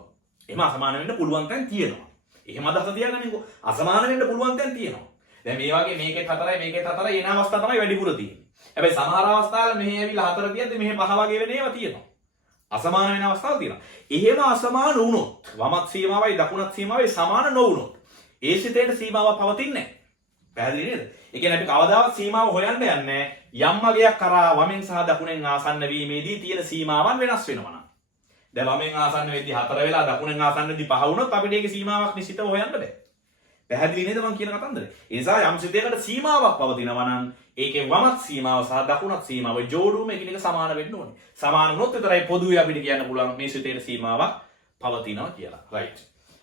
එහෙම අසමාන වෙන්න පුළුවන් තැන් තියෙනවා. එහෙම අදහස තියාගන්නකෝ. අසමාන වෙන්න පුළුවන් තැන් තියෙනවා. දැන් මේ වගේ මේකෙත් 4යි මේකෙත් 4යි එන අවස්ථා තමයි වැඩිපුර තියෙන්නේ. හැබැයි සමහර අවස්ථාවල මෙහෙ ඇවිල්ලා 4 තියද්දි මෙහෙ 5 වගේ වෙන ඒවා තියෙනවා. අසමාන වෙන අවස්ථාවල් තියෙනවා. එහෙම අසමාන වුණොත් වමත් සීමාවයි දකුණත් සීමාවයි සමාන නොවුණොත් ඒ සිතේට සීමාවක් පවතින්නේ නැහැ. පැහැදිලි නේද? ඒ කියන්නේ අපි කවදාවත් සීමාව හොයන්න යන්නේ නැහැ. යම් අගයක් කරා වමෙන් සහ දකුණෙන් ආසන්න වීමේදී තියෙන සීමාවන් වෙනස් වෙනවා නම්. දැන් වමෙන් ආසන්න වෙද්දී 4 වෙලා දකුණෙන් ආසන්න වෙද්දී 5 වුණොත් අපිට ඒකේ සීමාවක් නිශ්චිතව හොයන්න බෑ. පැහැදිලි නේද මම කියන කතන්දරේ? ඒ නිසා යම් සිතයකට සීමාවක් පවතිනවා නම් ඒකේ වමත් සීමාව සහ දකුණත් සීමාව ජෝඩුවම එකිනෙක සමාන වෙන්න ඕනේ. සමාන වුණොත් විතරයි පොදුවේ අපිට කියන්න පුළුවන් මේ සිතේට සීමාවක් පවතිනවා කියලා. රයිට්.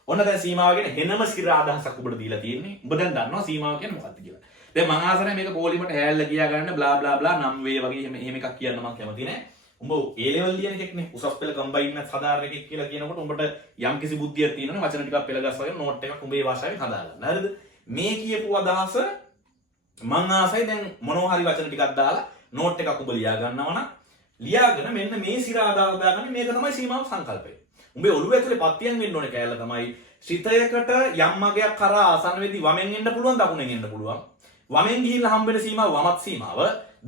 ඔන්න දැන් සීමාව ගැන හෙනම සිර අදහසක් ඔබට දීලා තියෙන්නේ. ඔබ දැන් දන්නවා සීමාව කියන්නේ මොකක්ද කියලා. දැන් මම ආසරයි මේක පොලිමට හැල්ල කියා ගන්න බ්ලා බ්ලා බ්ලා නම් වේ වගේ එහෙම එකක් කියන්න මම කැමති නෑ. උඹ ඒ ලෙවල් ලියන එකක්නේ. උසස් පෙළ කම්බයින් මැත් සාධාරණ එකක් කියලා කියනකොට උඹට යම්කිසි බුද්ධියක් තියෙනවනේ වචන ටිකක් පෙළ ගස්වගෙන නෝට් එකක් උඹේ භාෂාවෙන් හදාගන්න. හරිද? මේ කියපු අදහස මං ආසයි දැන් මොනවා හරි වචන ටිකක් දාලා නෝට් එකක් උඹ ලියා ගන්නවා නම් ලියාගෙන මෙන්න මේ සිර ආදාළ දාගන්න මේක තමයි සීමාව සංකල්පය. උඹේ ඔළුව ඇතුලේ පත්තියන් වෙන්න ඕනේ කෑල්ල තමයි ශ්‍රිතයකට යම් අගයක් කරා ආසන්න වෙද්දී වමෙන් එන්න පුළුවන් දකුණෙන් එන්න පුළුවන්. වමෙන් ගිහිල්ලා හම්බ වෙන සීමාව වමත් සීමාව,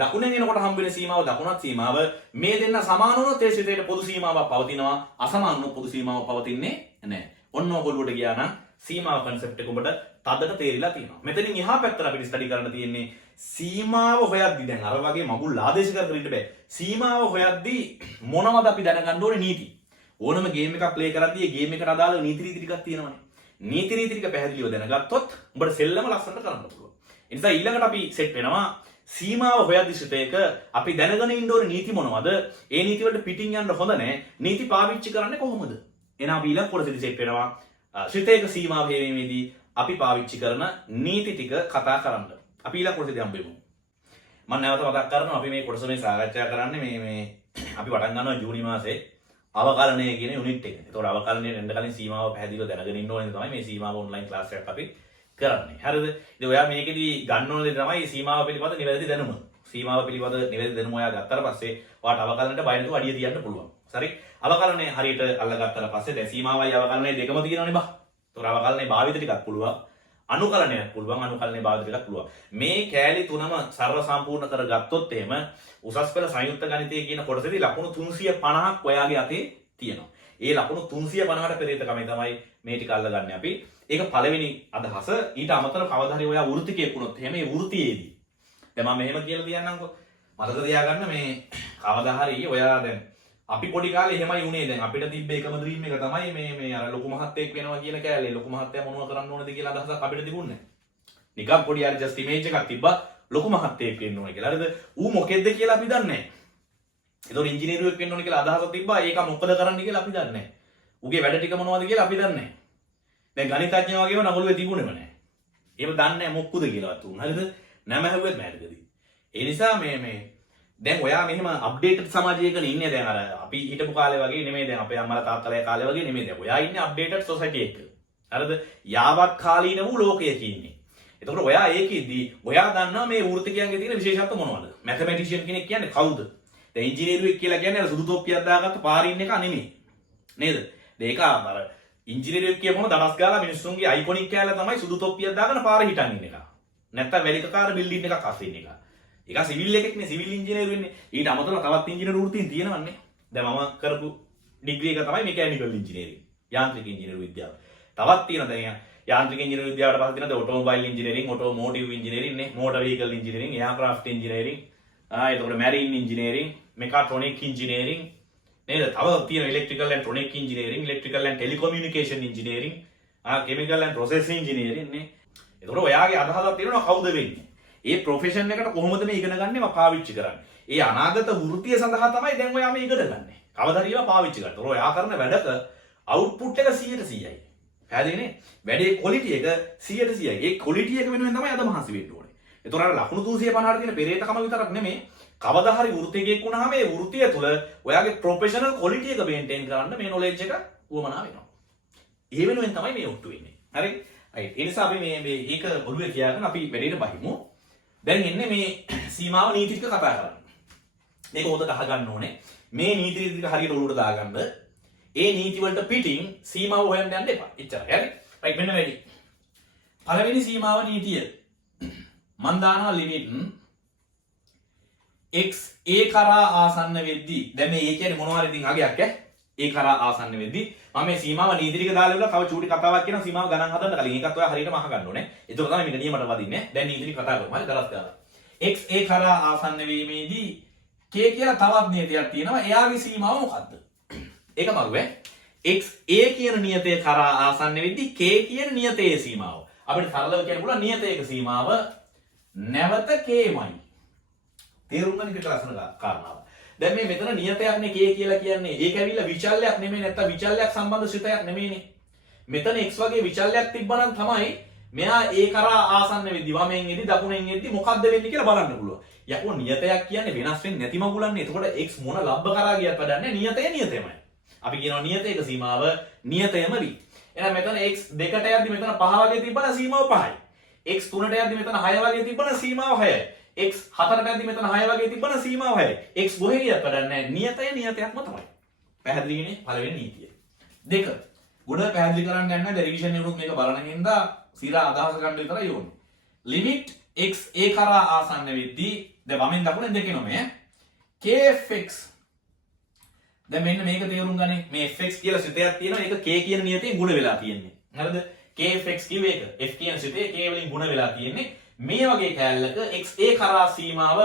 දකුණෙන් එනකොට හම්බ වෙන සීමාව දකුණත් සීමාව. මේ දෙන්න සමාන වුණොත් ඒ ශ්‍රිතයට පොදු සීමාවක් පවතිනවා. අසමාන වුණොත් පොදු සීමාවක් පවතින්නේ නැහැ. ඔන්න ඔයගොල්ලෝට ගියා නම් සීමාව concept එක ඔබට තදට තේරිලා තියෙනවා. මෙතනින් එහා පැත්තට අපිට ස්ටඩි කරන්න තියෙන්නේ සීමාව හොයද්දී දැන් අර වගේ මගුල් ආදේශ කර ඉන්න බෑ. සීමාව හොයද්දී මොනවද අපි දැනගන්න ඕනේ නීති? ඕනම ගේම් එකක් ප්ලේ කරද්දී ඒ ගේම් එකට අදාළ නීති රීති ටිකක් තියෙනවනේ. නීති රීති ටික පැහැදිලිව දැනගත්තොත් උඹට සෙල්ලම ලස්සනට කරන්න පුළුවන්. ඒ නිසා ඊළඟට අපි සෙට් වෙනවා සීමාව හොයද්දී සිටේක අපි දැනගෙන ඉන්න ඕනේ නීති මොනවද? ඒ නීති වලට පිටින් යන්න හොඳ නැහැ. නීති පාවිච්චි කරන්නේ කොහොමද? එහෙනම් අපි ඊළඟ කොටසේදී සෙට් වෙනවා ශ්‍රිතේක සීමාව හේවීමේදී අපි පාවිච්චි කරන නීති ටික කතා කරන්න. අපි ඊළඟ කොටසේදී හම්බෙමු. මම නැවත මතක් කරනවා අපි මේ කොටස මේ සාකච්ඡා කරන්නේ මේ අපි පටන් ගන්නවා ජූනි මාසේ අවකලනය කියන යුනිට් එක. ඒතකොට අවකලනයේ එන්න කලින් සීමාව පැහැදිලිව දැනගෙන ඉන්න ඕනේ තමයි මේ සීමාව ඔන්ලයින් ක්ලාස් එකක් අපි කරන්නේ. හරිද? ඉතින් ඔයා මේකෙදි ගන්න ඕන දේ තමයි සීමාව පිළිබඳ නිවැරදි දැනුම. සීමාව පිළිබඳ නිවැරදි දැනුම ඔයා ගත්තාට පස්සේ ඔයාට අවකලනයට බය නැතුව අඩිය තියන්න පුළුවන්. හරි? අවකලනය හරියට අල්ලගත්තාට පස්සේ දැන් සීමාවයි අවකලනය දෙකම තියෙනවනේ බා. ඒතකොට අවකලනයේ භාවිත ටිකක් පුළුවන්. අනුකලනයක් පුළුවන්. අනුකලනයේ භාවිත ටිකක් පුළුවන්. මේ කෑලි තුනම සර්ව සම්පූර්ණ කරගත්තොත් එහෙම උසස් පෙළ සංයුක්ත ගණිතය කියන කොටසේදී ලකුණු 350ක් ඔයාගේ අතේ තියෙනවා. ඒ ලකුණු 350ට පෙරේතකමයි තමයි මේ ටික අල්ලගන්නේ අපි. ඒක පළවෙනි අදහස. ඊට අමතරව කවදා හරි ඔයා වෘත්තිකයෙක් වුණොත් එහෙම මේ වෘත්තියේදී දැන් මම මෙහෙම කියලා කියන්නම්කෝ. මතක තියාගන්න මේ කවදා හරි ඔයා දැන් අපි පොඩි කාලේ එහෙමයි වුණේ. දැන් අපිට තිබ්බ එකම ඩ්‍රීම් එක තමයි මේ අර ලොකු මහත්තයෙක් වෙනවා කියන කෑල්ලේ. ලොකු මහත්තයා මොනව කරන්න ඕනද කියලා අදහසක් අපිට තිබුණේ නැහැ. නිකන් පොඩි හරි ජස්ට් ඉමේජ් එකක් තිබ්බා ලොකු මහත්තයෙක් වෙන්න ඕනේ කියලා. හරිද? ඌ මොකෙද්ද කියලා අපි දන්නේ නැහැ. ඒතකොට ඉංජිනේරුවෙක් වෙන්න ඕනේ කියලා අදහසක් තිබ්බා. ඒක මොකද කරන්න කියලා අපි දන්නේ නැහැ. ඌගේ වැඩ ටික මොනවද කියලා අපි දන්නේ නැහැ. දැන් ගණිතඥයෝ වගේම නගලුවේ තිබුණේම නැහැ. ඒව දන්නේ නැහැ මොක්කුද කියලාවත් උන්. හරිද? නැම හැව්වෙත් මෑරකදී. ඒ නිසා මේ දැන් ඔයා මෙහෙම අප්ඩේටඩ් සමාජයක ඉන්නේ. දැන් අර අපි හිටපු කාලේ වගේ නෙමෙයි. දැන් අපේ අම්මලා තාත්තලා කාලේ වගේ නෙමෙයි. දැන් ඔයා ඉන්නේ අප්ඩේටඩ් සොසයිටි එකක. හරිද? යාවත් කාලීන වූ ලෝකයක ඉන්නේ. එතකොට ඔයා ඒකෙදී ඔයා දන්නවා මේ වෘත්තිකයන්ගේ තියෙන විශේෂත්ව මොනවද? මැතමැටිෂියන් කෙනෙක් කියන්නේ කවුද? දැන් ඉංජිනේරුවෙක් කියලා කියන්නේ අර සුදු තොප්පියක් දාගත්ත පාරේ ඉන්න එක නෙමෙයි. නේද? ඒක අර ඉංජිනේරුවෙක් කියපුවම දඩස් ගාලා මිනිස්සුන්ගේ අයිකොනික් කෑල්ල තමයි සුදු තොප්පියක් දාගෙන පාරේ හිටන් ඉන්න එක. නැත්තම් වැලිකකාර බිල්ඩින් එකක් අස්සේ ඉන්න එක. ඒක සිවිල් එකෙක්නේ, සිවිල් ඉංජිනේරු වෙන්නේ. ඊට අමතරව තවත් ඉංජිනේරු වෘත්තීන් තියෙනවන්නේ. දැන් මම කරපු ඩිග්‍රී එක තමයි මෙකැනිකල් ඉංජිනේරින්. යාන්ත්‍රික ඉංජිනේරු විද්‍යාව. තවත් තියෙනවා දැන් යාන්ත්‍රික ඉංජිනේරු විද්‍යාවට පස්සේ තියෙනවා ඔටෝමොබයිල් ඉංජිනේරින්, ඔටෝමෝටිව් ඉංජිනේරින් නේ, motor vehicle engineering, aircraft engineering, එතකොට මැරීන් ඉංජිනේරින්, මෙකාට්‍රොනික් ඉංජිනේරින් නේද? තව තියෙනවා electrical and electronic engineering, electrical and telecommunication engineering, chemical and process engineering නේ. එතකොට ඔයාගේ අදහසක් තියෙනවා කවුද වෙන්නේ? ඒ ප්‍රොෆෙෂන් එකට කොහොමද මේ ඉගෙන ගන්නෙ පාවිච්චි කරන්නේ? ඒ අනාගත වෘත්තිය සඳහා තමයි දැන් ඔයා මේ ඉගෙන ගන්නෙ. කවදා හරි ඒවා පාවිච්චි කරන්න. ඔයා කරන වැඩක අවුට්පුට් එක 100%යි. පැහැදිලිනේ? වැඩේ ක්වොලිටි එක 100%යි. ඒ ක්වොලිටි එක වෙනුවෙන් තමයි අද මහන්සි වෙන්න ඕනේ. ඒතොර අර ලකුණු 250ට තියෙන පෙරේතකම විතරක් නෙමෙයි. කවදා හරි වෘත්තිකයෙක් වුණාම ඒ වෘත්තිය තුළ ඔයාගේ ප්‍රොෆෙෂනල් ක්වොලිටි එක මේන්ටේන් කරන්න මේ නොලෙජ් එක උවමනා වෙනවා. ඒ වෙනුවෙන් තමයි මේ ඔට්ටු වෙන්නේ. හරි? රයිට්. ඒ නිසා අපි මේ ඒක ඔළුවේ තියාගෙන අපි වැඩේට බහිමු. දැන් එන්නේ මේ සීමාව නීති ටික කතා කරන්න. මේක උඩට අහගන්න ඕනේ. මේ නීති ටික හරියට ඔළුවට දාගන්න. ඒ නීති වලට පිටින් සීමාව හොයන්න යන්න එපා. එච්චරයි. හරි? රයිට් මෙන්න වැඩි. පළවෙනි සීමාව නීතිය. මන් දානවා ලිමිට් x a කරා ආසන්න වෙද්දී. දැන් මේ a කියන්නේ මොනවා හරි ඉතින් අගයක් ඈ. a කරා ආසන්න වෙද්දී මම මේ සීමාව නීති ටික දාලා ඉවරලා තව චූටි කතාවක් කියනවා සීමාව ගණන් හදන්න කලින්. ඒකත් ඔයා හරියටම අහගන්න ඕනේ. ඒක තමයි මේක නියමට වදින්නේ. දැන් නීති ටික කතා කරමු. හරි දරස් ගාලා. x a කරා ආසන්න වීමේදී k කියලා තවත් නියතයක් තියෙනවා. එයාගේ සීමාව මොකද්ද? ඒක මරුවේ. x a කියන නියතය කරා ආසන්න වෙද්දී k කියන නියතයේ සීමාව. අපිට සරලව කියන්න පුළුවන් නියතයක සීමාව නැවත kමයි. තේරුම් ගන්න එක ලස්සන කාරණාව. දැන් මේ මෙතන නියතයක්නේ k කියලා කියන්නේ. ඒක ඇවිල්ලා විචල්‍යයක් නෙමෙයි, නැත්තම් විචල්‍යයක් සම්බන්ධ ශිතයක් නෙමෙයිනේ. මෙතන x වගේ විචල්‍යයක් තිබ්බනම් තමයි මෙයා a කරා ආසන්න වෙද්දී වමෙන් එද්දී දකුණෙන් එද්දී මොකද්ද වෙන්නේ කියලා බලන්න පුළුවන්. යකෝ නියතයක් කියන්නේ වෙනස් වෙන්නේ නැති මගුලන්නේ. එතකොට x මොන ලබ්බ කරා ගියත් වැඩන්නේ නියතය නියතෙමයි. අපි කියනවා නියතයක සීමාව නියතයම වි. එහෙනම් මෙතන x 2ට යද්දි මෙතන 5 වගේ තිබ්බනම් සීමාව 5යි. x 3ට යද්දි මෙතන 6 වගේ තිබ්බනම් සීමාව 6යි. x 4ට යද්දි මෙතන 6 වගේ තිබ්බනම් සීමාව 6යි. x කොහෙ ගියත් වැඩන්නේ නියතය නියතයක්ම තමයි. පැහැදිලිනේ පළවෙනි නීතිය. දෙක. ගුණ පැහැදිලි කරන්න යන්න නැහැ. රිවිෂන් එකේ උනොත් මේක බලන හින්දා සිරා අදහස ගන්න විතරයි ඕනේ. ලිමිට් x a කරා ආසන්න වෙද්දී දැන් වමෙන් දකුණෙන් දෙකේනෝ මේ kfx. දැන් මෙන්න මේක තේරුම් ගන්නේ. මේ fx කියලා සිතයක් තියෙනවා. ඒක k කියන නියතයෙන් ගුණ වෙලා තියෙන්නේ. හරිද? kfx කිව්වේ ඒක. f කියන සිතේ k වලින් ගුණ වෙලා තියෙන්නේ. මේ වගේ කෑල්ලක x a කරා සීමාව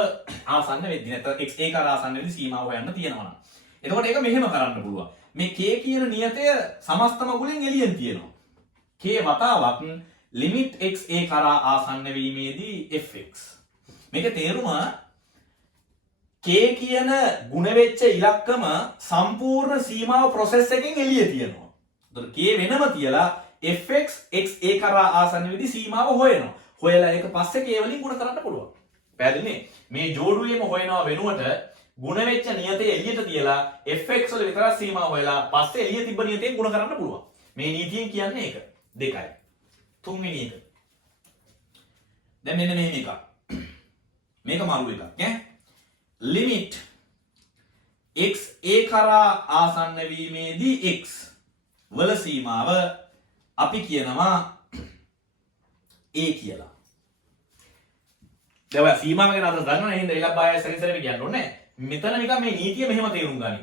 ආසන්න වෙද්දී නැත්නම් x a කරා ආසන්න වෙද්දී සීමාව හොයන්න තියෙනවා නම්. එතකොට ඒක මෙහෙම කරන්න පුළුවන්. මේ k කියන නියතය සමස්ත මගුලෙන් එළියෙන් තියෙනවා. k වතාවක් limit x a කරා ආසන්න වීමේදී fx. මේක තේරුම k කියන ගුණ වෙච්ච ඉලක්කම සම්පූර්ණ සීමාව process එකෙන් එළිය තියෙනවා. එතකොට k වෙනම තියලා fx x a කරා ආසන්න වේදී සීමාව හොයනවා. හොයලා ඒක පස්සේ k වලින් ගුණ කරන්න පුළුවන්. පැහැදිලිනේ? මේ ජෝඩුවේම හොයනවා වෙනුවට ගුණ වෙච්ච නියතය එළියට තියලා fx වල විතරක් සීමාව හොයලා පස්සේ එළිය තිබ්බ නියතයෙන් ගුණ කරන්න පුළුවන්. මේ නීතියෙන් කියන්නේ ඒක. දෙකයි. තුන්වෙනි එක. දැන් මෙන්න මෙහෙම එකක්. මේක මරු එකක් ඈ. limit x a කරා ආසන්න වීමේදී x වල සීමාව අපි කියනවා a කියලා. දැන් ඔය සීමාව ගැන අදහස් ගන්නවනේ. එහෙනම් ඉලක්ක බාය සැරිසරේ කියන්න ඕනේ. මෙතන නිකන් මේ නීතිය මෙහෙම තේරුම් ගන්න.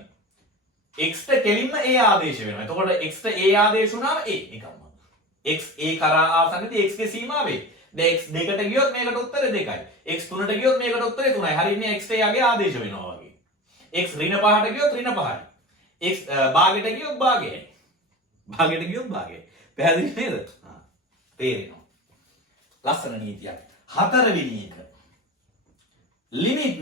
x ට කෙලින්ම a ආදේශ වෙනවා. එතකොට x ට a ආදේශ වුණාම a නිකම්ම. x a කරා ආසන්නදී x ගේ සීමාව වේ. දැන් x 2ට ගියොත් මේකට උත්තරේ 2යි. x 3ට ගියොත් මේකට උත්තරේ 3යි. හරියන්නේ x ට a ගේ ආදේශ වෙනවා වගේ. x ඍණ 5ට ගියොත් ඍණ 5යි. x භාගයට ගියොත් භාගයයි. භාගයට ගියොත් භාගයයි. පැහැදිලි නේද? තේරෙනවා. ලස්සන නීතියක්. හතරවෙනි එක. ලිමිට්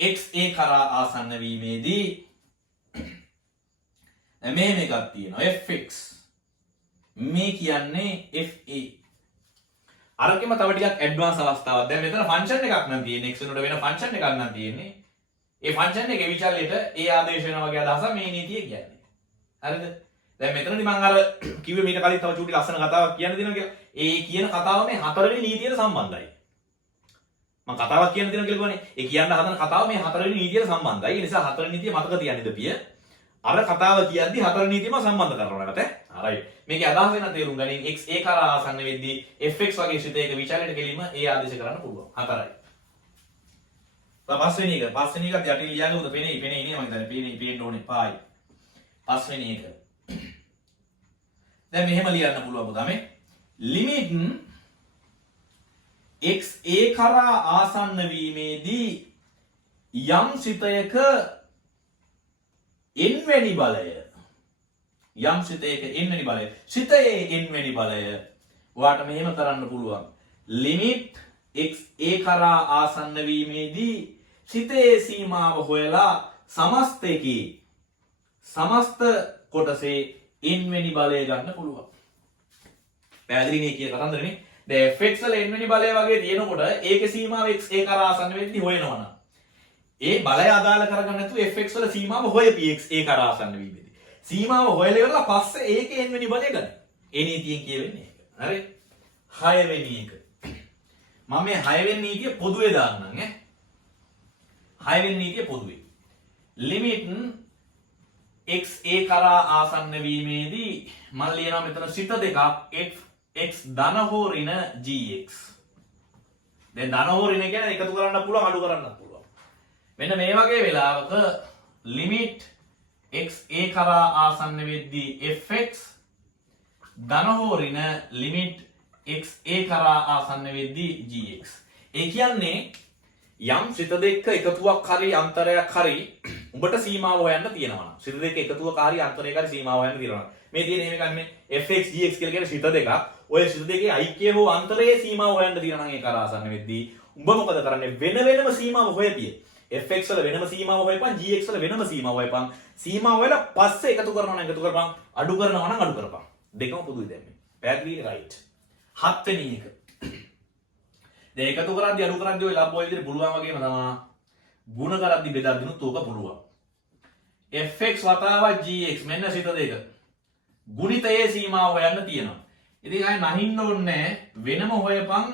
x a කරා ආසන්න වීමේදී මෙහෙම එකක් තියෙනවා fx මේ කියන්නේ fa අරකෙම තව ටිකක් ඇඩ්වාන්ස් අවස්ථාවක්. දැන් මෙතන ෆන්ක්ෂන් එකක් නම් තියෙන්නේ x වෙනුවට වෙන ෆන්ක්ෂන් එකක් නම් තියෙන්නේ. ඒ ෆන්ක්ෂන් එකේ විචල්‍යයට ඒ ආදේශ වෙනවා වගේ අදහසක් මේ නීතිය කියන්නේ. හරිද? දැන් මෙතනදී මම අර කිව්වේ මීට කලින් තව චූටි ලස්සන කතාවක් කියන්න දෙනවා කියලා. ඒ කියන කතාව මේ හතරවෙනි නීතියට සම්බන්ධයි. මම කතාවක් කියන්න දෙනවා කියලා කිව්වනේ. ඒ කියන්න හදන කතාව මේ හතරවෙනි නීතියට සම්බන්ධයි. ඒ නිසා හතරවෙනි නීතිය මතක තියාගන්න ඉදපිය. අර කතාව කියද්දී හතරවෙනි නීතියම සම්බන්ධ කරනවා නේද? හරි. මේකේ අදහස වෙන තේරුම් ගනින් x a කරා ආසන්න වෙද්දී fx වගේ ශිතයක විචලයට කෙලින්ම ඒ ආදේශ කරන්න පුළුවන්. හතරයි. පස්වෙනි එක යටින් ලියන්න උද පේන්නේ නේ මම හිතන්නේ පේන්න ඕනේ පායි. පස්වෙනි එක. දැන් මෙහෙම ලියන්න පුළුවන් පුතා මේ ලිමිට් x a කරා ආසන්න වීමේදී යම් ශිතයක n වෙනි බලය යම් ශිතයක n වෙනි බලය ශිතයේ n වෙනි බලය ඔයාට මෙහෙම කරන්න පුළුවන් ලිමිට් x a කරා ආසන්න වීමේදී ශිතයේ සීමාව හොයලා සමස්තයකී සමස්ත කොටසේ n වෙනි බලය ගන්න පුළුවන්. පැහැදිලිනේ කියන කතන්දරනේ. දැන් fx වල n වෙනි බලය වගේ තියෙනකොට ඒකේ සීමාව x a කරා ආසන්න වෙද්දී හොයනවනම් ඒ බලය අදාළ කරගන්න නැතුව fx වල සීමාව හොයපි x a කරා ආසන්න වීමේදී. සීමාව හොයලා ඉවරලා පස්සේ ඒකේ n වෙනි බලය ගන්න. ඒ නීතියෙන් කියවෙන්නේ ඒක. හරි? 6 වෙනි එක. මම මේ 6 වෙනි නීතිය පොදුවේ දාන්නම් ඈ. 6 වෙනි නීතිය පොදුවේ. ලිමිට් x a කරා ආසන්න වීමේදී මම ලියනවා මෙතන සිත දෙකක් x ධන හෝ ඍණ gx. දැන් ධන හෝ ඍණ කියන්නේ එකතු කරන්න පුළුවන් අඩු කරන්නත් පුළුවන්. මෙන්න මේ වගේ වෙලාවක ලිමිට් x a කරා ආසන්න වෙද්දී fx ධන හෝ ඍණ ලිමිට් x a කරා ආසන්න වෙද්දී gx. ඒ කියන්නේ යම් සිත දෙක එකතුවක් හරි අන්තරයක් හරි උඹට සීමාව හොයන්න තියෙනවා නම් සිත දෙක එකතුවක හරි අන්තරයක හරි සීමාව හොයන්න තියෙනවා. මේ තියෙන එහෙම එකක් මේ fx gx කියලා කියන සිත දෙක ඔය සිත දෙකේ ඓක්‍ය හෝ අන්තරයේ සීමාව හොයන්න තියෙනවා නම් ඒක ආසන්න වෙද්දී උඹ මොකද කරන්නේ වෙන වෙනම සීමාව හොයපිය. fx වල වෙනම සීමාව හොයපන් gx වල වෙනම සීමාව හොයපන්. සීමාව හොයලා පස්සේ එකතු කරනවා නම් එකතු කරපන් අඩු කරනවා නම් අඩු කරපන්. දෙකම පොදුයි දැන් මේ. පැහැදිලි රයිට්. 7 වෙනි එක. දැන් එකතු කරද්දී අඩු කරද්දී ඔය ලබ්බෝ විදිහට පුළුවන් වගේම තමයි ගුණ කරද්දී බෙදද්දිනුත් ඕක පුළුවන්. fx වතාවක් gx මෙන්න සිත දෙක. ගුණිතයේ සීමාව හොයන්න තියෙනවා. ඉතින් අය නැහින්න ඕනේ වෙනම හොයපන්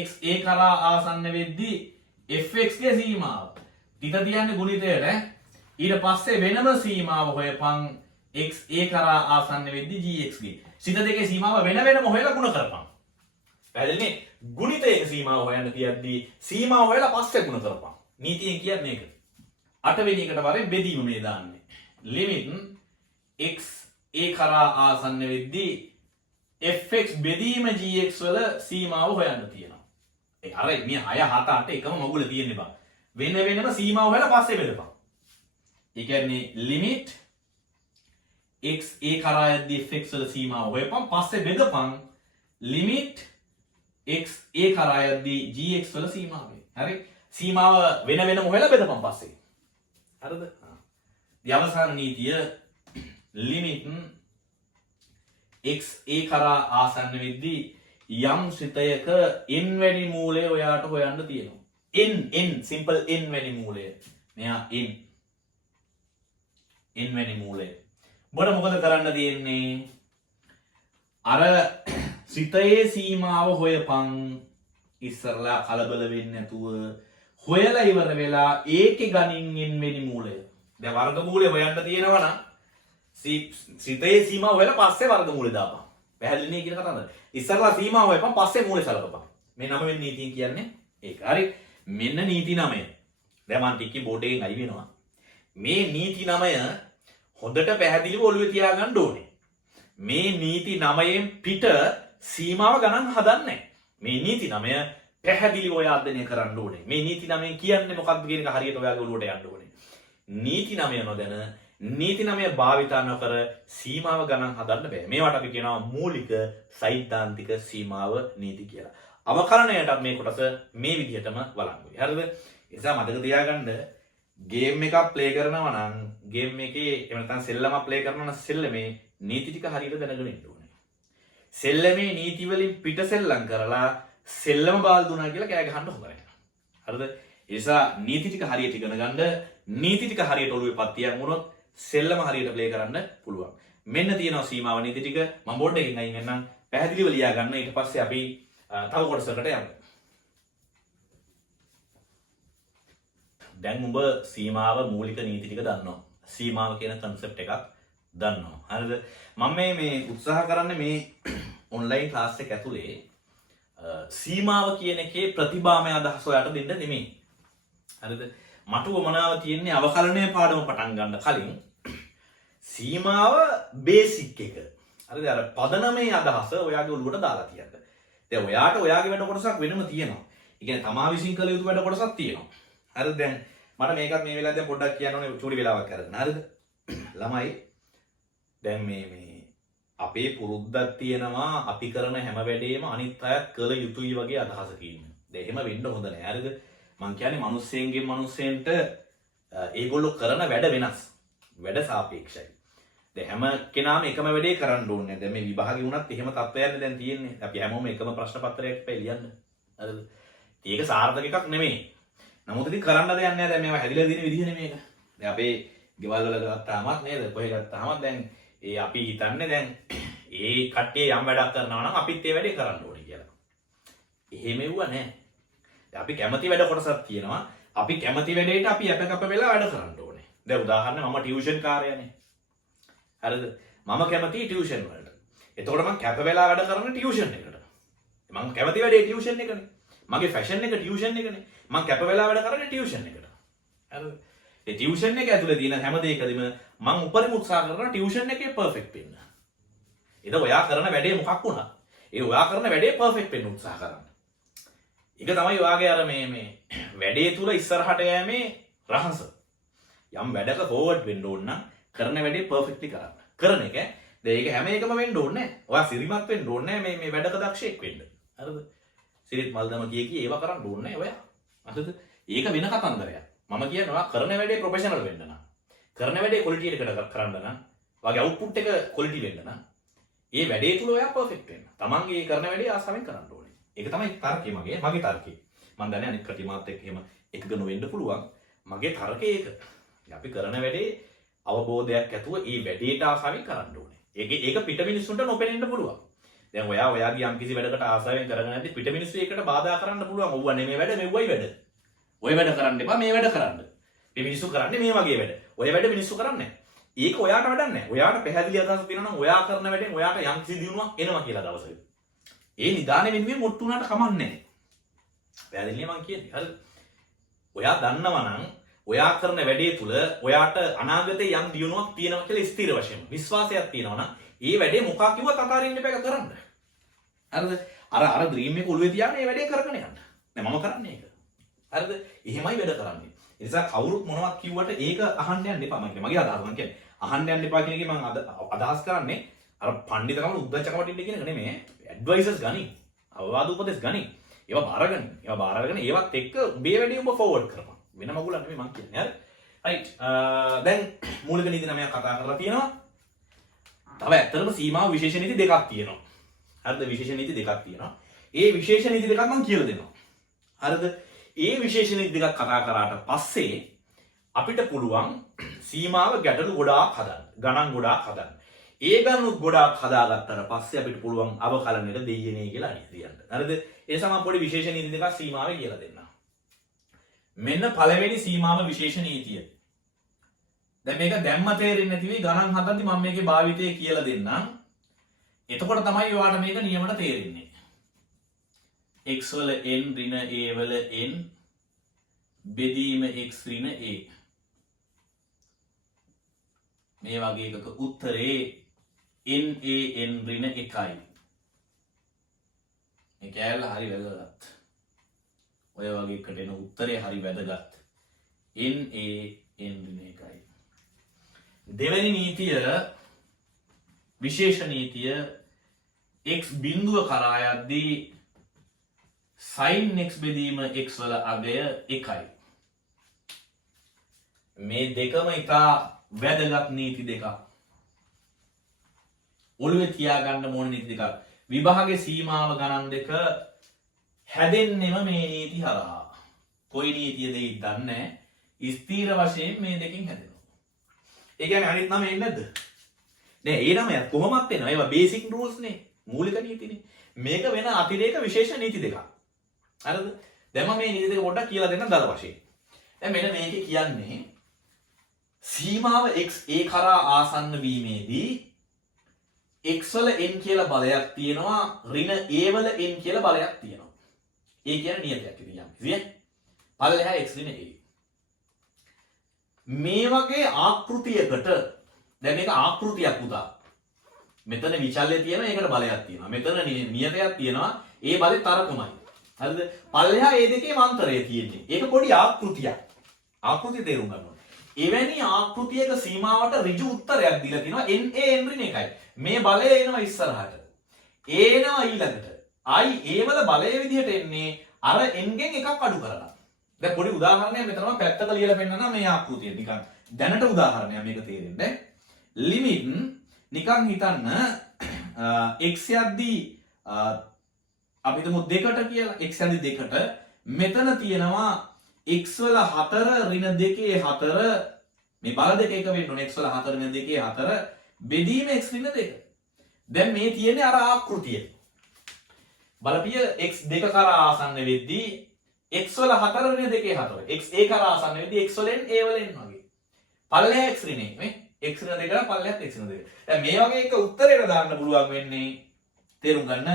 x a කරා ආසන්න වෙද්දී fx ගේ සීමාව. තිත තියන්නේ ගුණිතයට ඊට පස්සේ වෙනම සීමාව හොයපන් x a කරා ආසන්න වෙද්දී gx ගේ. සිත දෙකේ සීමාව වෙන වෙනම හොයලා ගුණ කරපන්. පැහැදිලිනේ? ගුණිතයක සීමාව හොයන්න තියද්දී සීමාව හොයලා පස්සේ ගුණ කරපන්. නීතියෙන් කියන්නේ ඒක. 8 වෙනි එකට වරෙන් බෙදීම මේ දාන්නේ. ලිමිට් x a කරා ආසන්න වෙද්දී fx බෙදීම gx වල සීමාව හොයන්න තියෙනවා. ඒ අර මේ 6 7 8 එකම මගුල තියෙන්නේ බා. වෙන වෙනම සීමාව හොයලා පස්සේ බෙදපන්. ඒ කියන්නේ ලිමිට් x a කරා යද්දී fx වල සීමාව හොයපන් පස්සේ බෙදපන් ලිමිට් x a කරා යද්දී gx වල සීමාව. හරි? සීමාව වෙන වෙනම හොයලා බෙදපන් පස්සේ. හරිද? අවසාන නීතිය ලිමිට් x a කරා ආසන්න වෙද්දී යම් සිතයක n වැනි මූලය ඔයාට හොයන්න තියෙනවා. n simple n වැනි මූලය. මෙයා n වැනි මූලය. ඔබට මොකද කරන්න තියෙන්නේ? අර සිතයේ සීමාව හොයපන් ඉස්සරලා කලබල වෙන්නේ නැතුව හොයලා ඉවර වෙලා ඒකේ ගණින් n වෙනි මූලය. දැන් වර්ගමූලය හොයන්න තියෙනවා නම් සිතේ සීමාව හොයලා පස්සේ වර්ගමූලය දාපන්. පැහැදිලි නේ කියන කතාවද? ඉස්සරලා සීමාව හොයපන් පස්සේ මූලය සලකපන්. මේ 9 වෙනි නීතිය කියන්නේ ඒක. හරි? මෙන්න නීති 9. දැන් මම ටිකේ බෝඩ් එකෙන් අයි වෙනවා. මේ නීති 9 හොඳට පැහැදිලිව ඔළුවේ තියාගන්න ඕනේ. මේ නීති 9න් පිට සීමාව ගණන් හදන්නේ නැහැ. මේ නීති 9 පැහැදිලිව ඔය අධ්‍යයනය කරන්න ඕනේ. මේ නීති 9 කියන්නේ මොකක්ද කියන එක හරියට ඔයාගේ ඔළුවට යන්න ඕනේ. නීති 9 නොදැන නීති 9 භාවිතා නොකර සීමාව ගණන් හදන්න බෑ. මේවට අපි කියනවා මූලික සෛද්ධාන්තික සීමාව නීති කියලා. අවකලනයටත් මේ කොටස මේ විදිහටම වළංගුයි. හරිද? ඒ නිසා මතක තියාගන්න ගේම් එකක් ප්ලේ කරනවා නම් ගේම් එකේ එහෙම නැත්නම් සෙල්ලමක් ප්ලේ කරනවා නම් සෙල්ලමේ නීති ටික හරියට දැනගෙන ඉන්න ඕනේ. සෙල්ලමේ නීති වලින් පිට සෙල්ලම් කරලා සෙල්ලම බාල් දුනා කියලා කෑ ගහන්න හොඳ නැහැ. හරිද? ඒ නිසා නීති ටික හරියට ඉගෙන ගන්න, නීති ටික හරියට ඔළුවේ පත්තියක් වුණොත් සෙල්ලම හරියට ප්ලේ කරන්න පුළුවන්. මෙන්න තියෙනවා සීමාව නීති ටික. මම බෝඩ් එකකින් අයින් වෙන්නම්. පැහැදිලිව ලියා ගන්න. ඊට පස්සේ අපි තව කොටසකට යමු. දැන් ඔබ සීමාව මූලික නීති ටික දන්නවා. සීමාව කියන concept එකක් දන්නවා. හරිද? මම මේ උත්සාහ කරන්නේ මේ online class එක ඇතුලේ සීමාව කියන එකේ ප්‍රතිභාමය අදහස ඔයාලට දෙන්න නෙමෙයි. හරිද? මට වමනාව තියෙන්නේ අවකලනයේ පාඩම පටන් ගන්න කලින් සීමාව බේසික් එක. හරිද? අර පදනමේ අදහස ඔයාගේ ඔළුවට දාලා තියන්න. දැන් ඔයාට ඔයාගේ වැඩ කොටසක් වෙනම තියෙනවා. ඒ කියන්නේ තමා විසින් කළ යුතු වැඩ කොටසක් තියෙනවා. හරිද? දැන් මට මේකත් මේ වෙලාවේ දැන් පොඩ්ඩක් කියන්න ඕනේ චූටි වෙලාවක් කරගෙන. හරිද? ළමයි දැන් මේ අපේ පුරුද්දක් තියෙනවා අපි කරන හැම වැඩේම අනිත් අයත් කළ යුතුයි වගේ අදහසක ඉන්න. දැන් එහෙම වෙන්න හොඳ නැහැ. හරිද? මං කියන්නේ මිනිස්සෙන්ගෙන් මිනිස්සෙන්ට ඒගොල්ලෝ කරන වැඩ වෙනස්. වැඩ සාපේක්ෂයි. දැන් හැම කෙනාම එකම වැඩේ කරන්න ඕනේ. දැන් මේ විභාගේ වුණත් එහෙම තත්ත්වයක්නේ දැන් තියෙන්නේ. අපි හැමෝම එකම ප්‍රශ්න පත්‍රයක් ඉපැයි ලියන්න. හරිද? ඒක සාර්ථක එකක් නෙමෙයි. නමුත් ඉතින් කරන්න දෙයක් නැහැ. දැන් මේවා හැදිලා දින විදිහ නෙමේක. දැන් අපේ ගෙවල් වල ගත්තාමත් නේද? කොහෙ ගත්තාමත් දැන් ඒ අපි හිතන්නේ දැන් ඒ කට්ටිය යම් වැඩක් කරනවා නම් අපිත් ඒ වැඩේ කරන්න ඕනේ කියලා. එහෙම එව්වා නෑ. අපි කැමති වැඩ කොටසක් තියෙනවා. අපි කැමති වැඩේට අපි අපකප වෙලා වැඩ කරන්න ඕනේ. දැන් උදාහරණ මම ටියුෂන් කාර්යයනේ. හරිද? මම කැමති ටියුෂන් වලට. එතකොට මම කැප වෙලා වැඩ කරන ටියුෂන් එකට. මම කැමති වැඩේ ටියුෂන් එකනේ. මගේ ෆැෂන් එක ටියුෂන් එකනේ. මම කැප වෙලා වැඩ කරන්නේ ටියුෂන් එකට. හරිද? ඒ ටියුෂන් එක ඇතුලේ තියෙන හැම දෙයකදීම මම උපරිම උත්සාහ කරනවා ටියුෂන් එකේ පර්ෆෙක්ට් වෙන්න. ඒක ඔයා කරන වැඩේ මොකක් වුණා? ඒ ඔයා කරන වැඩේ පර්ෆෙක්ට් වෙන්න උත්සාහ කරන්න. ඒක තමයි ඔයාගේ අර මේ වැඩේ තුල ඉස්සරහට යෑමේ රහස. යම් වැඩක ෆෝවර්ඩ් වෙන්න ඕන නම් කරන වැඩේ පර්ෆෙක්ට්ලි කරන්න. කරන එක දැන් ඒක හැම එකම වෙන්න ඕනේ නැහැ. ඔයා සිරිමත් වෙන්න ඕනේ නැහැ මේ වැඩක දක්ෂයෙක් වෙන්න. හරිද? සිරිත් මල්දම කිය ඒව කරන්න ඕනේ නැහැ ඔයා. හරිද? ඒක වෙන කතන්දරයක්. මම කියනවා කරන වැඩේ ප්‍රොෆෙෂනල් වෙන්න නම්. කරන වැඩේ ක්වොලිටි එකකට කරන්න නම් වගේ අවුට්පුට් එක ක්වොලිටි වෙන්න නම් ඒ වැඩේ තුල ඔයා පර්ෆෙක්ට් වෙන්න. තමන්ගේ කරන වැඩේ ආසාවෙන් කරන්න ඕනේ. ඒක තමයි තර්කය මගේ තර්කය. මම දන්නේ අනිත් කටි මාත් එක්ක එහෙම එකග නොවෙන්න පුළුවන්. මගේ තර්කය ඒක. අපි කරන වැඩේ අවබෝධයක් ඇතුව ඒ වැඩේට ආසාවෙන් කරන්න ඕනේ. ඒක පිට මිනිස්සුන්ට නොපෙනෙන්න පුළුවන්. දැන් ඔයාගේ යම් කිසි වැඩකට ආසාවෙන් කරගෙන නැති පිට මිනිස්සු ඒකට බාධා කරන්න පුළුවන්. ඔව්ව නෙමෙයි වැඩ මෙව්වයි වැඩ. ඔය වැඩ කරන්න එපා මේ වැඩ කරන්න. මේ මිනිස්සු කරන්නේ මේ වගේ වැඩ. ඔය වැඩ මිනිස්සු කරන්නේ නැහැ. ඒක ඔයාට වැඩක් නැහැ. ඔයාට පැහැදිලි අදහසක් තියෙනවා නම් ඔයා කරන වැඩෙන් ඔයාට යම් කිසි දියුණුවක් එනවා කියලා දවසක. ඒ නිදානේ වෙනුවෙන් මොට්ටු උනාට කමක් නැහැ. පැහැදිලිනේ මං කියන්නේ. හරිද? ඔයා දන්නවා නම් ඔයා කරන වැඩේ තුල ඔයාට අනාගතේ යම් දියුණුවක් තියෙනවා කියලා ස්ථිර වශයෙන් විශ්වාසයක් තියෙනවා නම් ඒ වැඩේ මොකක් කිව්වත් අතාරින්න එපා ඒක කරන්න. හරිද? අර ඩ්‍රීම් එක ඔළුවේ තියාගෙන මේ වැඩේ කරගෙන යන්න. දැන් මම කරන්නේ ඒක. හරිද? එහෙමයි වැඩ කරන්නේ. ඒ නිසා කවුරුත් මොනවත් කිව්වට ඒක අහන්න යන්න එපා. මගේ අදහස මම කියන්නේ අහන්න යන්න එපා කියන එකේ මම අදහස් කරන්නේ අර පඬිතුකම උද්දච්චකමටින් කියන එක නෙමෙයි. ඇඩ්වයිසර්ස් ගනි. අවවාද උපදෙස් ගනි. ඒවා බාරගනි. ඒවා බාර අරගෙන ඒවත් එක්ක උඹේ වැඩේ උඹ ෆෝවර්ඩ් කරපන්. වෙන මගුලක් නෙමෙයි මං කියන්නේ. හරි? රයිට්. දැන් මූලික නීති 9ක් කතා කරලා තියෙනවා. තව ඇත්තටම සීමාව විශේෂ නීති දෙකක් තියෙනවා. හරිද? විශේෂ නීති දෙකක් තියෙනවා. ඒ විශේෂ නීති දෙකක් මම කියලා දෙනවා. හරිද? ඒ විශේෂ නීති දෙකක් කතා කරාට පස්සේ අපිට පුළුවන් සීමාව ගැටලු ගොඩාක් හදන්න. ගණන් ගොඩාක් හදන්න. ඒ ගණන් ගොඩාක් හදාගත්තට පස්සේ අපිට පුළුවන් අවකලනයට දෙයියනේ කියලා අනිත් කියන්න. හරිද? ඒ සමන් පොඩි විශේෂ නීති දෙකක් සීමාවේ කියලා දෙන්නම්. මෙන්න පළවෙනි සීමාව විශේෂ නීතිය. දැන් මේක දැම්ම තේරෙන්නේ නැති වෙයි ගණන් හදද්දි මම මේකේ භාවිතය කියලා දෙන්නම්. එතකොට තමයි ඔයාලට මේක නියමට තේරෙන්නේ. x වල n ඍණ a වල n බෙදීම x ඍණ a. මේ වගේ එකක උත්තරේ n a n ඍණ 1යි. මේ කැලල හරි වැදගත්. ඔය වගේ එකට එන උත්තරේ හරි වැදගත්. NaN ඍණ එකයි. දෙවැනි නීතිය විශේෂ නීතිය x බිඳුව කරා යද්දී sin x බෙදීම x වල අගය 1යි. මේ දෙකම ඉතා වැදගත් නීති දෙකක්. ඔළුවේ තියාගන්න ඕන නීති දෙකක්. විභාගයේ සීමාව ගණන් දෙක හැදෙන්නෙම මේ නීති හරහා. කොයි නීතියද ඒ දන්නේ නැහැ. ස්ථීර වශයෙන් මේ දෙකෙන් හැදෙනවා. ඒ කියන්නේ අනිත් නම එන්නේ නැද්ද? නෑ ඒ නම කොහොමත් එනවා. ඒවා බේසික් රූල්ස් නේ. මූලික නීතිනේ. මේක වෙන අතිරේක විශේෂ නීති දෙකක්. හරිද? දැන් මම මේ නීති දෙක පොඩ්ඩක් කියලා දෙන්නම් දල වශයෙන්. දැන් මෙන්න මේකේ කියන්නේ සීමාව x a කරා ආසන්න වීමේදී x වල n කියලා බලයක් තියෙනවා ඍණ a වල n කියලා බලයක් තියෙනවා. ඒ කියන්නේ නියතයක් ඉතින් යම්. පල්ලෙහා x ඍණ a. මේ වගේ ආකෘතියකට දැන් මේක ආකෘතියක් උදා. මෙතන විචල්‍ය තියෙනවා ඒකට බලයක් තියෙනවා. මෙතන නියතයක් තියෙනවා ඒ බලේ තරකමයි. හරිද? පල්ලෙහා මේ දෙකේ මන්තරය තියෙන්නේ. ඒක පොඩි ආකෘතියක්. ආකෘතිය තේරුම් ගන්න ඕනේ. එවැනි ආකෘතියක සීමාවට ඍජු උත්තරයක් දීලා තිනවා NaN ඍණ එකයි. මේ බලය එනවා ඉස්සරහට. එනවා ඊළඟට. ආයි ඒ වල බලය විදිහට එන්නේ අර n ගෙන් එකක් අඩු කරලා. දැන් පොඩි උදාහරණයක් මෙතන මම පැත්තක ලියලා පෙන්නනවා මේ ආකෘතිය. නිකන් දැනට උදාහරණයක් මේක තේරෙන්නේ. ලිමිට් නිකන් හිතන්න x යද්දී අපි හිතමු 2කට කියලා x යද්දී 2ට මෙතන තියෙනවා x වල 4 ඍණ 2 4 මේ බල දෙක එක වෙන්න ඕනේ x වල 4 ඍණ 2 4 බෙදීම x ඍණ 2. දැන් මේ තියෙන්නේ අර ආකෘතිය. බලපිය x 2 කරා ආසන්න වෙද්දී x වල 4 ඍණ 2 4 x a කරා ආසන්න වෙද්දී x වලින් a වලින් වගේ. පල්ලෙහා x ඍණේ මේ x ඍණ 2 කරා පල්ලෙහාත් x ඍණ 2. දැන් මේ වගේ එක උත්තරේට දාන්න පුළුවන් වෙන්නේ තේරුම් ගන්න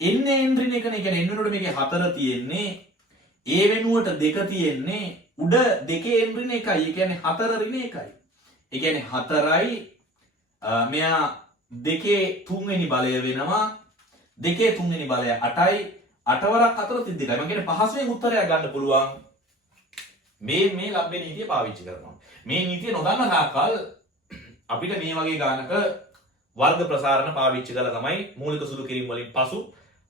NaN ඍණ එකනේ. කියන්නේ n වෙනුවට මේකේ 4 තියෙන්නේ a වෙනුවට 2 තියෙන්නේ උඩ 2n ඍණ 1යි. ඒ කියන්නේ 4 ඍණ 1යි. ඒ කියන්නේ 4යි මෙයා 2 3 වෙනි බලය වෙනවා 2 3 වෙනි බලය 8යි 8 වරක් 4 32යි. මම කියන්නේ පහසුවෙන් උත්තරයක් ගන්න පුළුවන් මේ ලබ්බේ නීතිය පාවිච්චි කරනවා. මේ නීතිය නොදන්න තාක්කල් අපිට මේ වගේ ගානක වර්ග ප්‍රසාරණ පාවිච්චි කරලා තමයි මූලික සුළු කිරීම වලින් පසු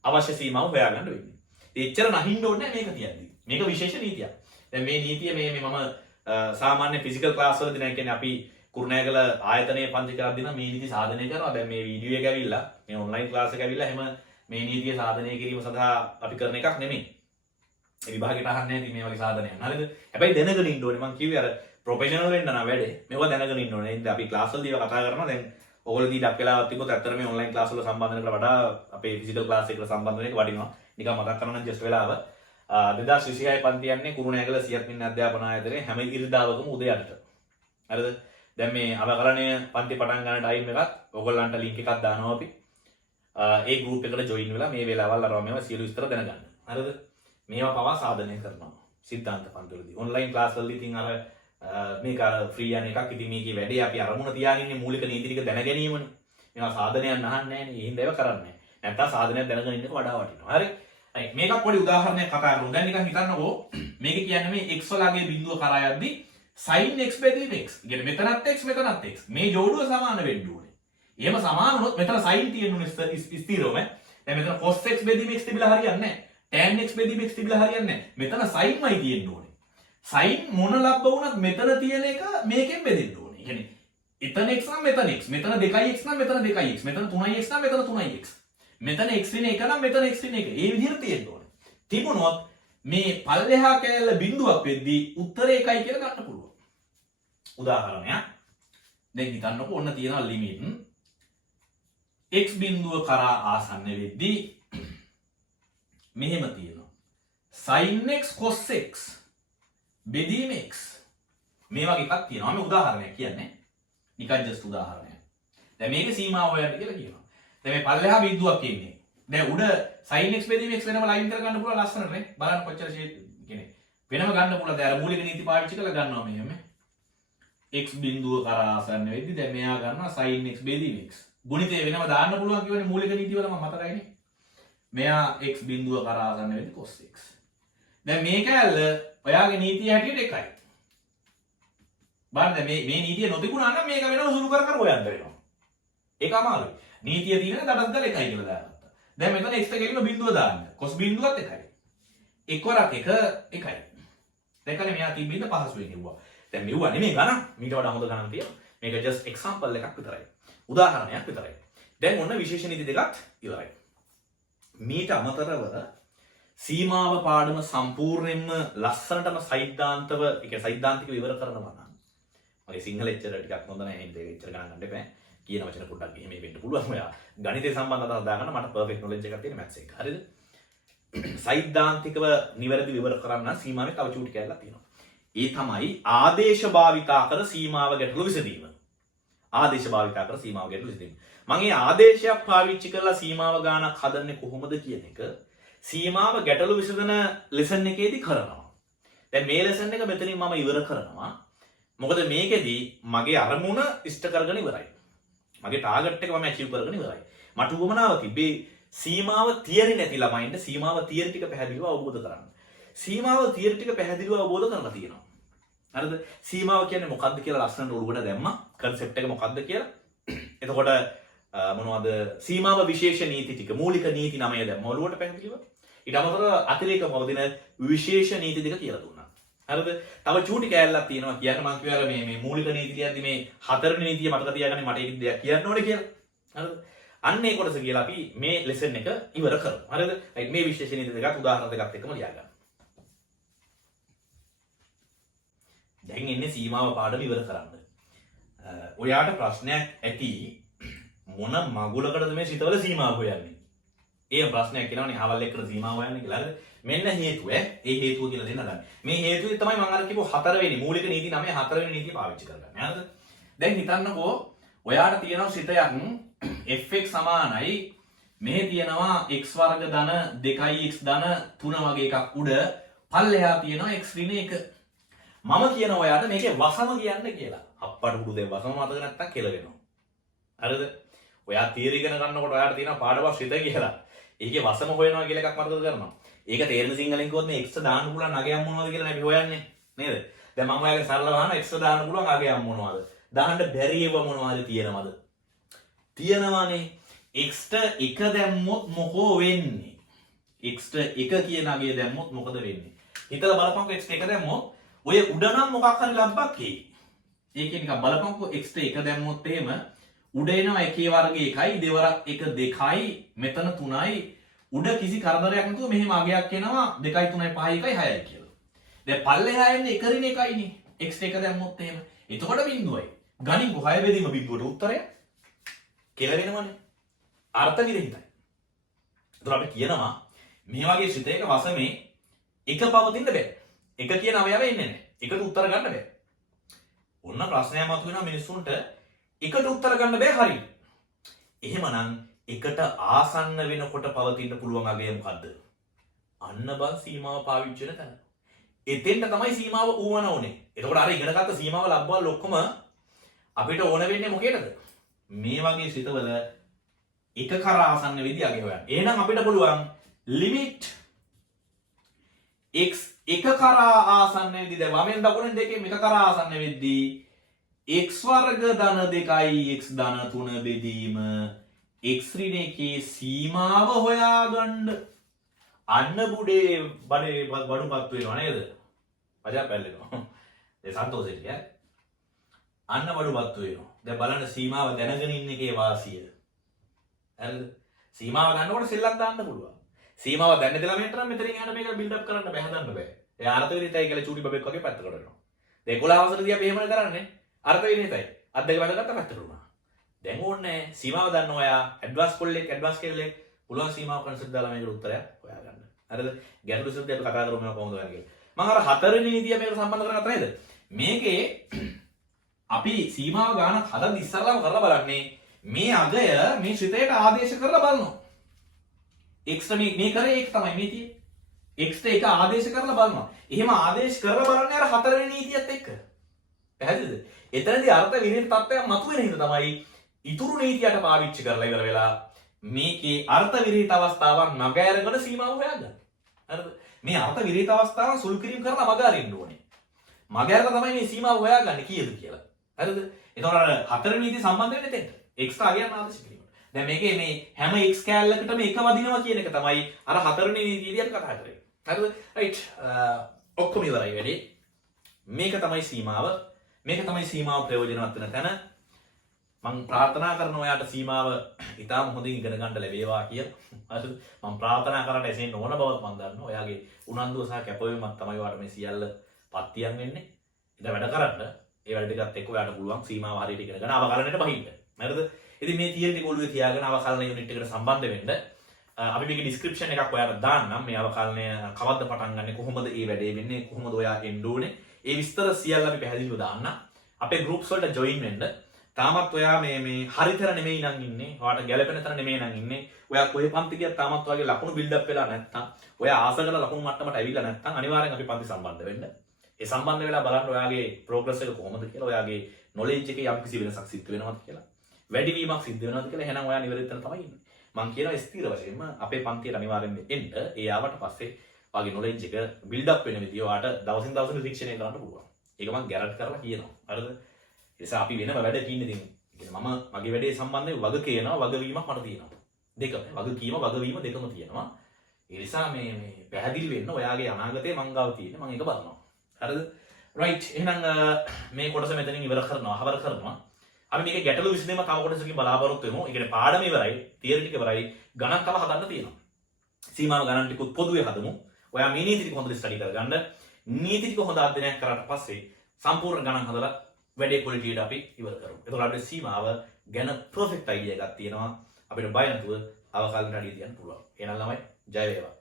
අවශ්‍ය සීමාව හොයාගන්න වෙන්නේ. එච්චර නහින්න ඕනේ මේක තියද්දි. මේක විශේෂ නීතියක්. දැන් මේ නීතිය මේ මම සාමාන්‍ය ෆිසිකල් ක්ලාස් වලදී නෑ කියන්නේ අපි කුරුණෑගල ආයතනයේ පන්ති කරක් දින මේ නීති සාධනය කරනවා. දැන් මේ වීඩියෝ එක ඇවිල්ලා මේ ඔන්ලයින් ක්ලාස් එක ඇවිල්ලා එහෙම මේ නීතිය සාධනය කිරීම සඳහා අපි කරන එකක් නෙමෙයි. ඒ විභාගයට අහන්නේ නැති මේ වගේ සාධනයක්. හරිද? හැබැයි දැනගෙන ඉන්න ඕනේ. මම කිව්වේ අර ප්‍රොෆෙෂනල් වෙන්න නම් වැඩේ. මේවා දැනගෙන ඉන්න ඕනේ. ඉතින් අපි ක්ලාස් වලදී ඒවා කතා කරනවා. දැන් ඔයගොල්ලෝ දී ඩක් වෙලාවක් තිබ්බොත් ඇත්තට මේ ඔන්ලයින් ක්ලාස් වල සම්බන්ධ වෙනකට වඩා අපේ ෆිසිකල් ක්ලාස් එකට සම්බන්ධ වෙන එක වටිනවා. නිකන් මතක් කරගන්න ජස්ට් වෙලාව 2026 පන්ති යන්නේ කුරුණෑගල සියත් මිනිහ අධ්‍යාපන ආයතනයේ හැම ඉරිදාවකම උදේ 8ට. හරිද? දැන් මේ අවකලනය පන්ති පටන් ගන්න ටයිම් එකත් ඔයගොල්ලන්ට ලින්ක් එකක් දානවා අපි. ඒ ගෲප් එකට ජොයින් වෙලා මේ වෙලාවල් අරවා මේවා සියලු විස්තර දැනගන්න. හරිද? මේවා පවා සාධනය කරනවා. සිද්ධාන්ත පන්තිවලදී. ඔන්ලයින් ක්ලාස් වලදී ඉතින් අර මේක ෆ්‍රී යන එකක්. ඉතින් මේකේ වැඩේ අපි අරමුණ තියාගෙන ඉන්නේ මූලික නීති ටික දැන ගැනීමනේ. මේවා සාධනයක් අහන්නේ නැහැ නේ. ඒ හින්දා ඒවා කරන්නේ නැහැ. නැත්තම් සාධනයක් දැනගෙන ඉන්නක වඩා වටිනවා. හරි? මේක පොඩි උදාහරණයක් කතා කරමු. දැන් නිකන් හිතන්නකෝ මේක කියන්නේ මේ x වලගේ බිඳුව කරා යද්දි sin x බෙදීම x. කියන්නේ මෙතනත් x මෙතනත් x. මේ ජෝඩුව සමාන වෙන්න ඕනේ. එහෙම සමාන වුණොත් මෙතන sin තියෙනුනේ ස්ථිරවම. දැන් මෙතන cos x බෙදීම x තිබිලා හරියන්නේ නැහැ. tan x බෙදීම x තිබිලා හරියන්නේ නැහැ. මෙතන sinමයි තියෙන්න ඕනේ. sin මොන ලබ්බ වුණත් මෙතන තියෙන එක මේකෙන් බෙදෙන්න ඕනේ. කියන්නේ එතන x නම් මෙතන x. මෙතන 2x නම් මෙතන 2x. මෙතන 3x නම් මෙතන 3x. මෙතන x ඍණ 1 නම් මෙතන x ඍණ 1. ඒ විදිහට තියෙන්න ඕනේ. තිබුණොත් මේ පල්ලෙහා කෑල්ල බිඳුවක් වෙද්දී උත්තරේ එකයි කියලා ගන්න පුළුවන්. උදාහරණයක්. දැන් හිතන්නකෝ ඔන්න තියෙනවා ලිමිට් x බිඳුව කරා ආසන්න වෙද්දී මෙහෙම තියෙනවා. sin x cos x බෙදීම x. මේ වගේ එකක් තියෙනවා. මේ උදාහරණයක් කියන්නේ. නිකන් ජස්ට් උදාහරණයක්. දැන් මේකේ සීමාව හොයන්න කියලා කියනවා. දැන් මේ පල්ලෙහා බිඳුවක් ඉන්නේ. දැන් උඩ sin x බෙදීම x වෙනම ලයින් කර ගන්න පුළුවන් ලස්සනට නේ. බලන්න කොච්චර ෂේප් කියන්නේ. වෙනම ගන්න පුළුවන්. දැන් අර මූලික නීති පාවිච්චි කරලා ගන්නවා මෙහෙම. x බිඳුව කරා ආසන්න වෙද්දි දැන් මෙයා ගන්නවා sin x බෙදීම x. ගුණිතය වෙනම දාන්න පුළුවන් කියවනේ මූලික නීති වල මම මතකයිනේ. මෙයා x බිඳුව කරා ආසන්න වෙද්දි cos x. දැන් මේ කෑල්ල ඔයාගේ නීතිය හැටියට එකයි. බලන්න මේ නීතිය නොතිබුණා නම් මේක වෙනව සුළු කර කර හොයන්න වෙනවා. ඒක අමාරුයි. නීතිය තියෙන දඩස් ගාලා එකයි කියලා දාගත්තා. දැන් මෙතන x ගෙලිම බිඳුව දාන්න. cos බිඳුවත් එකයි. එක්වරක් එක එකයි. දැන් මෙයා තිබ්බින්ද පහසු වෙන්නේ වුණා. දැන් මෙවුවා නෙමෙයි ගණන්. මීට වඩා හොඳ ගණන් තියෙනවා. මේක just example එකක් විතරයි. උදාහරණයක් විතරයි. දැන් ඔන්න විශේෂ නීති දෙකක් ඉවරයි. මීට අමතරව සීමාව පාඩම සම්පූර්ණයෙන්ම ලස්සනටම සෛද්ධාන්තව ඒ කියන්නේ සෛද්ධාන්තිකව ඉවර කරනවා නම් මගේ සිංහල එච්චර ටිකක් හොඳ නැහැ නේද ඒක එච්චර ගණන් ගන්න එපා කියන වචන පොඩ්ඩක් එහෙම වෙන්න පුළුවන් ඔයා ගණිතය සම්බන්ධ අදහස් දාගන්න මට පර්ෆෙක්ට් නොලෙජ් එකක් තියෙන මැත්ස් එක හරිද සෛද්ධාන්තිකව නිවැරදිව ඉවර කරන්න සීමාවේ තව චූටි කැලලක් තියෙනවා ඒ තමයි ආදේශ භාවිතා කර සීමාව ගැටලු විසඳීම ආදේශ භාවිතා කර සීමාව ගැටලු විසඳීම මම මේ ආදේශයක් පාවිච්චි කරලා සීමාව ගානක් හදන්නේ කොහොමද කියන එක සීමාව ගැටලු විසඳන ලෙසන් එකේදී කරනවා. දැන් මේ ලෙසන් එක මෙතනින් මම ඉවර කරනවා. මොකද මේකෙදී මගේ අරමුණ ඉෂ්ට කරගෙන ඉවරයි. මගේ ටාගට් එක මම අචීව් කරගෙන ඉවරයි. මට උවමනාව තිබේ සීමාව තියරි නැති ළමයින්ට සීමාව තියරි ටික පැහැදිලිව අවබෝධ කරගන්න. සීමාව තියරි ටික පැහැදිලිව අවබෝධ කරලා තියෙනවා. හරිද? සීමාව කියන්නේ මොකක්ද කියලා ලස්සනට ඔළුවට දැම්මා. කන්සෙප්ට් එක මොකක්ද කියලා. එතකොට මොනවද සීමාව විශේෂ නීති ටික මූලික නීති 9 දැම්ම ඔළුවට පැහැදිලිව ඊට අමතරව අතිරේක පවතින විශේෂ නීති දෙක කියලා දුන්නා හරිද තව චූටි කෑල්ලක් තියෙනවා කියන්න මම කිව්වා මේ මූලික නීති කියද්දි මේ හතරවෙනි නීතිය මතක තියාගන්න මට ඒක දෙයක් කියන්න ඕනේ කියලා හරිද අන්න ඒ කොටස කියලා අපි මේ ලෙසන් එක ඉවර කරමු හරිද මේ විශේෂ නීති දෙකත් උදාහරණ දෙකක් එක්කම ලියා ගන්න දැන් එන්නේ සීමාව පාඩම ඉවර කරන්න ඔයාට ප්‍රශ්නයක් ඇති මොන මගුලකටද මේ සිතවල සීමාව හොයන්නේ? ඒ ප්‍රශ්නයක් කියනවනේ අහවල් එක්කන සීමාව හොයන්නේ කියලා. හරිද? මෙන්න හේතුව ඒ හේතුව කියලා දෙන්න ගන්න. මේ හේතුවේ තමයි මම අර කිව්ව හතරවෙනි මූලික නීති 9 හතරවෙනි නීතිය පාවිච්චි කරගන්න. හරිද? දැන් හිතන්නකෝ ඔයාට තියෙනවා සිතයක් fx සමානයි මේ තියෙනවා x වර්ග ධන 2x ධන 3 වගේ එකක් උඩ පල්ලෙහා තියෙනවා x ඍණ 1. මම කියන ඔයාට මේකේ වසම කියන්න කියලා. අප්පට උඩු දෙව වසම මතක නැත්තම් කෙල වෙනවා. හරිද? ඔයා තියරි ඉගෙන ගන්නකොට ඔයාට තියෙනවා පාඩමක් හිත කියලා. ඒකේ වසම හොයනවා කියලා එකක් මතක කරනවා. ඒක තේරෙන සිංහලෙන් කිව්වොත් මේ x දාන්න පුළුවන් අගයක් මොනවද කියලා අපි හොයන්නේ නේද? දැන් මම ඔයාලගේ සරලව අහන x දාන්න පුළුවන් අගයක් මොනවද? දාන්න බැරි ඒවා මොනවද තියෙනවද? තියෙනවානේ. x ට 1 දැම්මොත් මොකෝ වෙන්නේ? x ට 1 කියන අගය දැම්මොත් මොකද වෙන්නේ? හිතලා බලපන්කෝ x ට 1 දැම්මොත් ඔය උඩ නම් මොකක් හරි ලබ්බක් එයි. ඒකේ නිකන් බලපන්කෝ x ට 1 දැම්මොත් එහෙම උඩ එනවා එකේ වර්ගය 1යි දෙවරක් 1 2යි මෙතන 3යි උඩ කිසි කරදරයක් නැතුව මෙහෙම අගයක් එනවා 2යි 3යි 5යි 1යි 6යි කියලා. දැන් පල්ලෙහා එන්නේ 1 රින් 1යිනේ. x 1 දැම්මොත් එහෙම. එතකොට බිඳුවයි. ගණින්කෝ 6 බෙදීම බිඳුවට උත්තරය කියලා වෙනවනේ. අර්ථ විරහිතයි. ඒතර අපි කියනවා මේ වගේ සිතේක වසමේ එක පවතින්න බෑ. එක කියන අවයව එන්නේ නැහැ. එකට උත්තර ගන්න බෑ. ඔන්න ප්‍රශ්නයක් මතුවෙනවා මිනිස්සුන්ට එකට උත්තර ගන්න බෑ හරියට. එහෙමනම් එකට ආසන්න වෙනකොට පවතින්න පුළුවන් අගය මොකද්ද? අන්න බං සීමාව පාවිච්චි වෙන තැන. එතෙන්ට තමයි සීමාව ඌවන ඕනේ. එතකොට අර ඉගෙනගත්ත සීමාව ලබ්බවල ඔක්කොම අපිට ඕන වෙන්නේ මොකේද? මේ වගේ සිතවල එක කරා ආසන්න වෙදි අගය හොයන්න. එහෙනම් අපිට පුළුවන් ලිමිට් x එක කරා ආසන්න වෙදි දැන් වමෙන් දකුණෙන් දෙකෙන් එක කරා ආසන්න වෙද්දී x වර්ග ධන 2යි x ධන 3 බෙදීම x ඍණ 1 සීමාව හොයාගන්න අන්න බුඩේ බඩුපත් වෙනවා නේද? මජා පැල්ලෙනවා. ඒ සන්තෝෂෙට ඈ. අන්න බඩුපත් වෙනවා. දැන් බලන්න සීමාව දැනගෙන ඉන්න එකේ වාසිය. හරිද? සීමාව ගන්නකොට සෙල්ලම් දාන්න පුළුවන්. සීමාව දැන්නේ ළමයට නම් මෙතනින් යන මේක බිල්ඩ් අප් කරන්න බෑ හදන්න බෑ. ඒ අර්ථ විරිතයි කියලා චූටි බබෙක් වගේ පැත්තකට යනවා. දැන් 11 වසරේදී අපි එහෙමනේ කරන්නේ. අර්ථ විරිතයි. අත් දෙක වැදගත් පැත්තට උනා. දැන් ඕනේ සීමාව දන්න ඔයා ඇඩ්වාන්ස් කොල්ලෙක් ඇඩ්වාන්ස් කෙල්ලෙක් පුළුවන් සීමාව කන්සෙප්ට් දාලා මේකට උත්තරයක් හොයාගන්න. හරිද? ගැටලු සුද්ධ අපි කතා කරමු කොහොමද කියන්නේ. මම අර හතරවෙනි නීතිය මේකට සම්බන්ධ කරගත්තා නේද? මේකේ අපි සීමාව ගාන හදන්න ඉස්සරලාම කරලා බලන්නේ මේ අගය මේ ශ්‍රිතයට ආදේශ කරලා බලනවා. x මේ කරේ ඒක තමයි මේ තියෙන්නේ. x ට එක ආදේශ කරලා බලනවා. එහෙම ආදේශ කරලා බලන්නේ අර හතරවෙනි නීතියත් එක්ක. පැහැදිලිද? එතනදී අර්ථ විනිශ්චය තත්ත්වයක් මතුවෙන හින්දා තමයි ඉතුරු නීතියට පාවිච්චි කරලා ඉවර වෙලා මේකේ අර්ථ විරහිත අවස්ථාවක් නැග අරගෙන සීමාව හොයාගන්න. හරිද? මේ අර්ථ විරහිත අවස්ථාවන් සුළු කිරීම කරලා මග අරින්න ඕනේ. මග අරලා තමයි මේ සීමාව හොයාගන්නේ කීයද කියලා. හරිද? එතකොට හතරවෙනි නීතිය සම්බන්ධ වෙන්නේ එතෙන්ට. x කාර්යයන් ආදේශ කිරීමට. දැන් මේකේ මේ හැම x කෑල්ලකටම එක වදිනවා කියන එක තමයි අර හතරවෙනි නීතියදී අපි කතා කරේ. හරිද? රයිට්. ඔක්කොම ඉවරයි වැඩි. මේක තමයි සීමාව. මේක තමයි සීමාව ප්‍රයෝජනවත් වෙන තැන. මම ප්‍රාර්ථනා කරනවා ඔයාට සීමාව ඉතාම හොඳින් ඉගෙන ගන්න ලැබේවා කියලා. හරිද? මම ප්‍රාර්ථනා කරාට එසේ නොවන බවත් මම දන්නවා. ඔයාගේ උනන්දුව සහ කැපවීමක් තමයි ඔයාට මේ සියල්ල පත්තියන් වෙන්නේ. ඉතින් වැඩ කරන්න ඒ වැඩ ටිකත් එක්ක ඔයාට පුළුවන් සීමාව හරියට ඉගෙන ගන්න අවකලනයට බහින්න. හරිද? ඉතින් මේ තියෙන්නේ ඔළුවේ තියාගෙන අවකලන යුනිට් එකට සම්බන්ධ වෙන්න. අපි මේකේ ඩිස්ක්‍රිප්ෂන් එකක් ඔයාලට දාන්නම්. මේ අවකලනය කවද්ද පටන් ගන්නෙ, කොහොමද මේ වැඩේ වෙන්නේ, කොහොමද ඔයා එන්න ඕනේ. ඒ විස්තර සියල්ල අපි පැහැදිලිව දාන්නම්. අපේ groups වලට join වෙන්න. තාමත් ඔයා මේ හරිතර නෙමෙයි නම් ඉන්නේ. ඔයාට ගැළපෙන තැන නෙමෙයි නම් ඉන්නේ. ඔයා කොහේ පන්ති ගියත් තාමත් ඔයාගේ ලකුණු build up වෙලා නැත්නම්, ඔයා ආස කරලා ලකුණු මට්ටමට ඇවිල්ලා නැත්නම් අනිවාර්යෙන් අපි පන්ති සම්බන්ධ වෙන්න. ඒ සම්බන්ධ වෙලා බලන්න ඔයාගේ progress එක කොහොමද කියලා, ඔයාගේ knowledge එකේ යම් කිසි වෙනසක් සිද්ධ වෙනවද කියලා, වැඩිවීමක් සිද්ධ වෙනවද කියලා. එහෙනම් ඔයා නිවැරදි තැන තමයි ඉන්නේ. මම කියනවා ස්ථිර වශයෙන්ම අපේ පන්තියට අනිවාර්යෙන් එන්න. ඒ ආවට පස්සේ ඔයාගේ knowledge එක build up වෙන විදිය ඔයාට දවසින් දවස නිරීක්ෂණය කරන්න පුළුවන්. ඒක මම ගැරන්ට් කරලා කියනවා. හරිද? ඒ නිසා අපි වෙනම වැඩ කියන්නේ ඉතින්. මම මගේ වැඩේ සම්බන්ධයෙන් වග කියනවා, වගවීමක් මට තියෙනවා. දෙකම. වගකීම, වගවීම දෙකම තියෙනවා. ඒ නිසා මේ පැහැදිලි වෙන්න ඔයාගේ අනාගතේ මං ගාව තියෙන්නේ. මම ඒක බලනවා. හරිද? රයිට්. එහෙනම් මේ කොටස මෙතනින් ඉවර කරනවා, හවර කරනවා. අපි මේකේ ගැටලු විසඳීම තව කොටසකින් බලාපොරොත්තු වෙමු. ඒ කියන්නේ පාඩම ඉවරයි, තියරි ටික ඉවරයි, ගණන් තව හදන්න තියෙනවා. සීමාව ගණන් ටිකුත් පොදුවේ හදමු. ඔයා මේ නීති ටික හොඳට ස්ටඩි කරගන්න. නීති ටික හොඳ අධ්‍යයනයක් කරාට පස්සේ සම්පූර්ණ ගණන් හදලා වැඩේ ක්වොලිටියට අපි ඉවර කරමු. එතකොට අපිට සීමාව ගැන පර්ෆෙක්ට් අයිඩියා එකක් තියෙනවා. අපිට බය නැතුව අවකලනට අඩිය තියන්න පුළුවන්. එහෙනම් ළමයි ජය වේවා.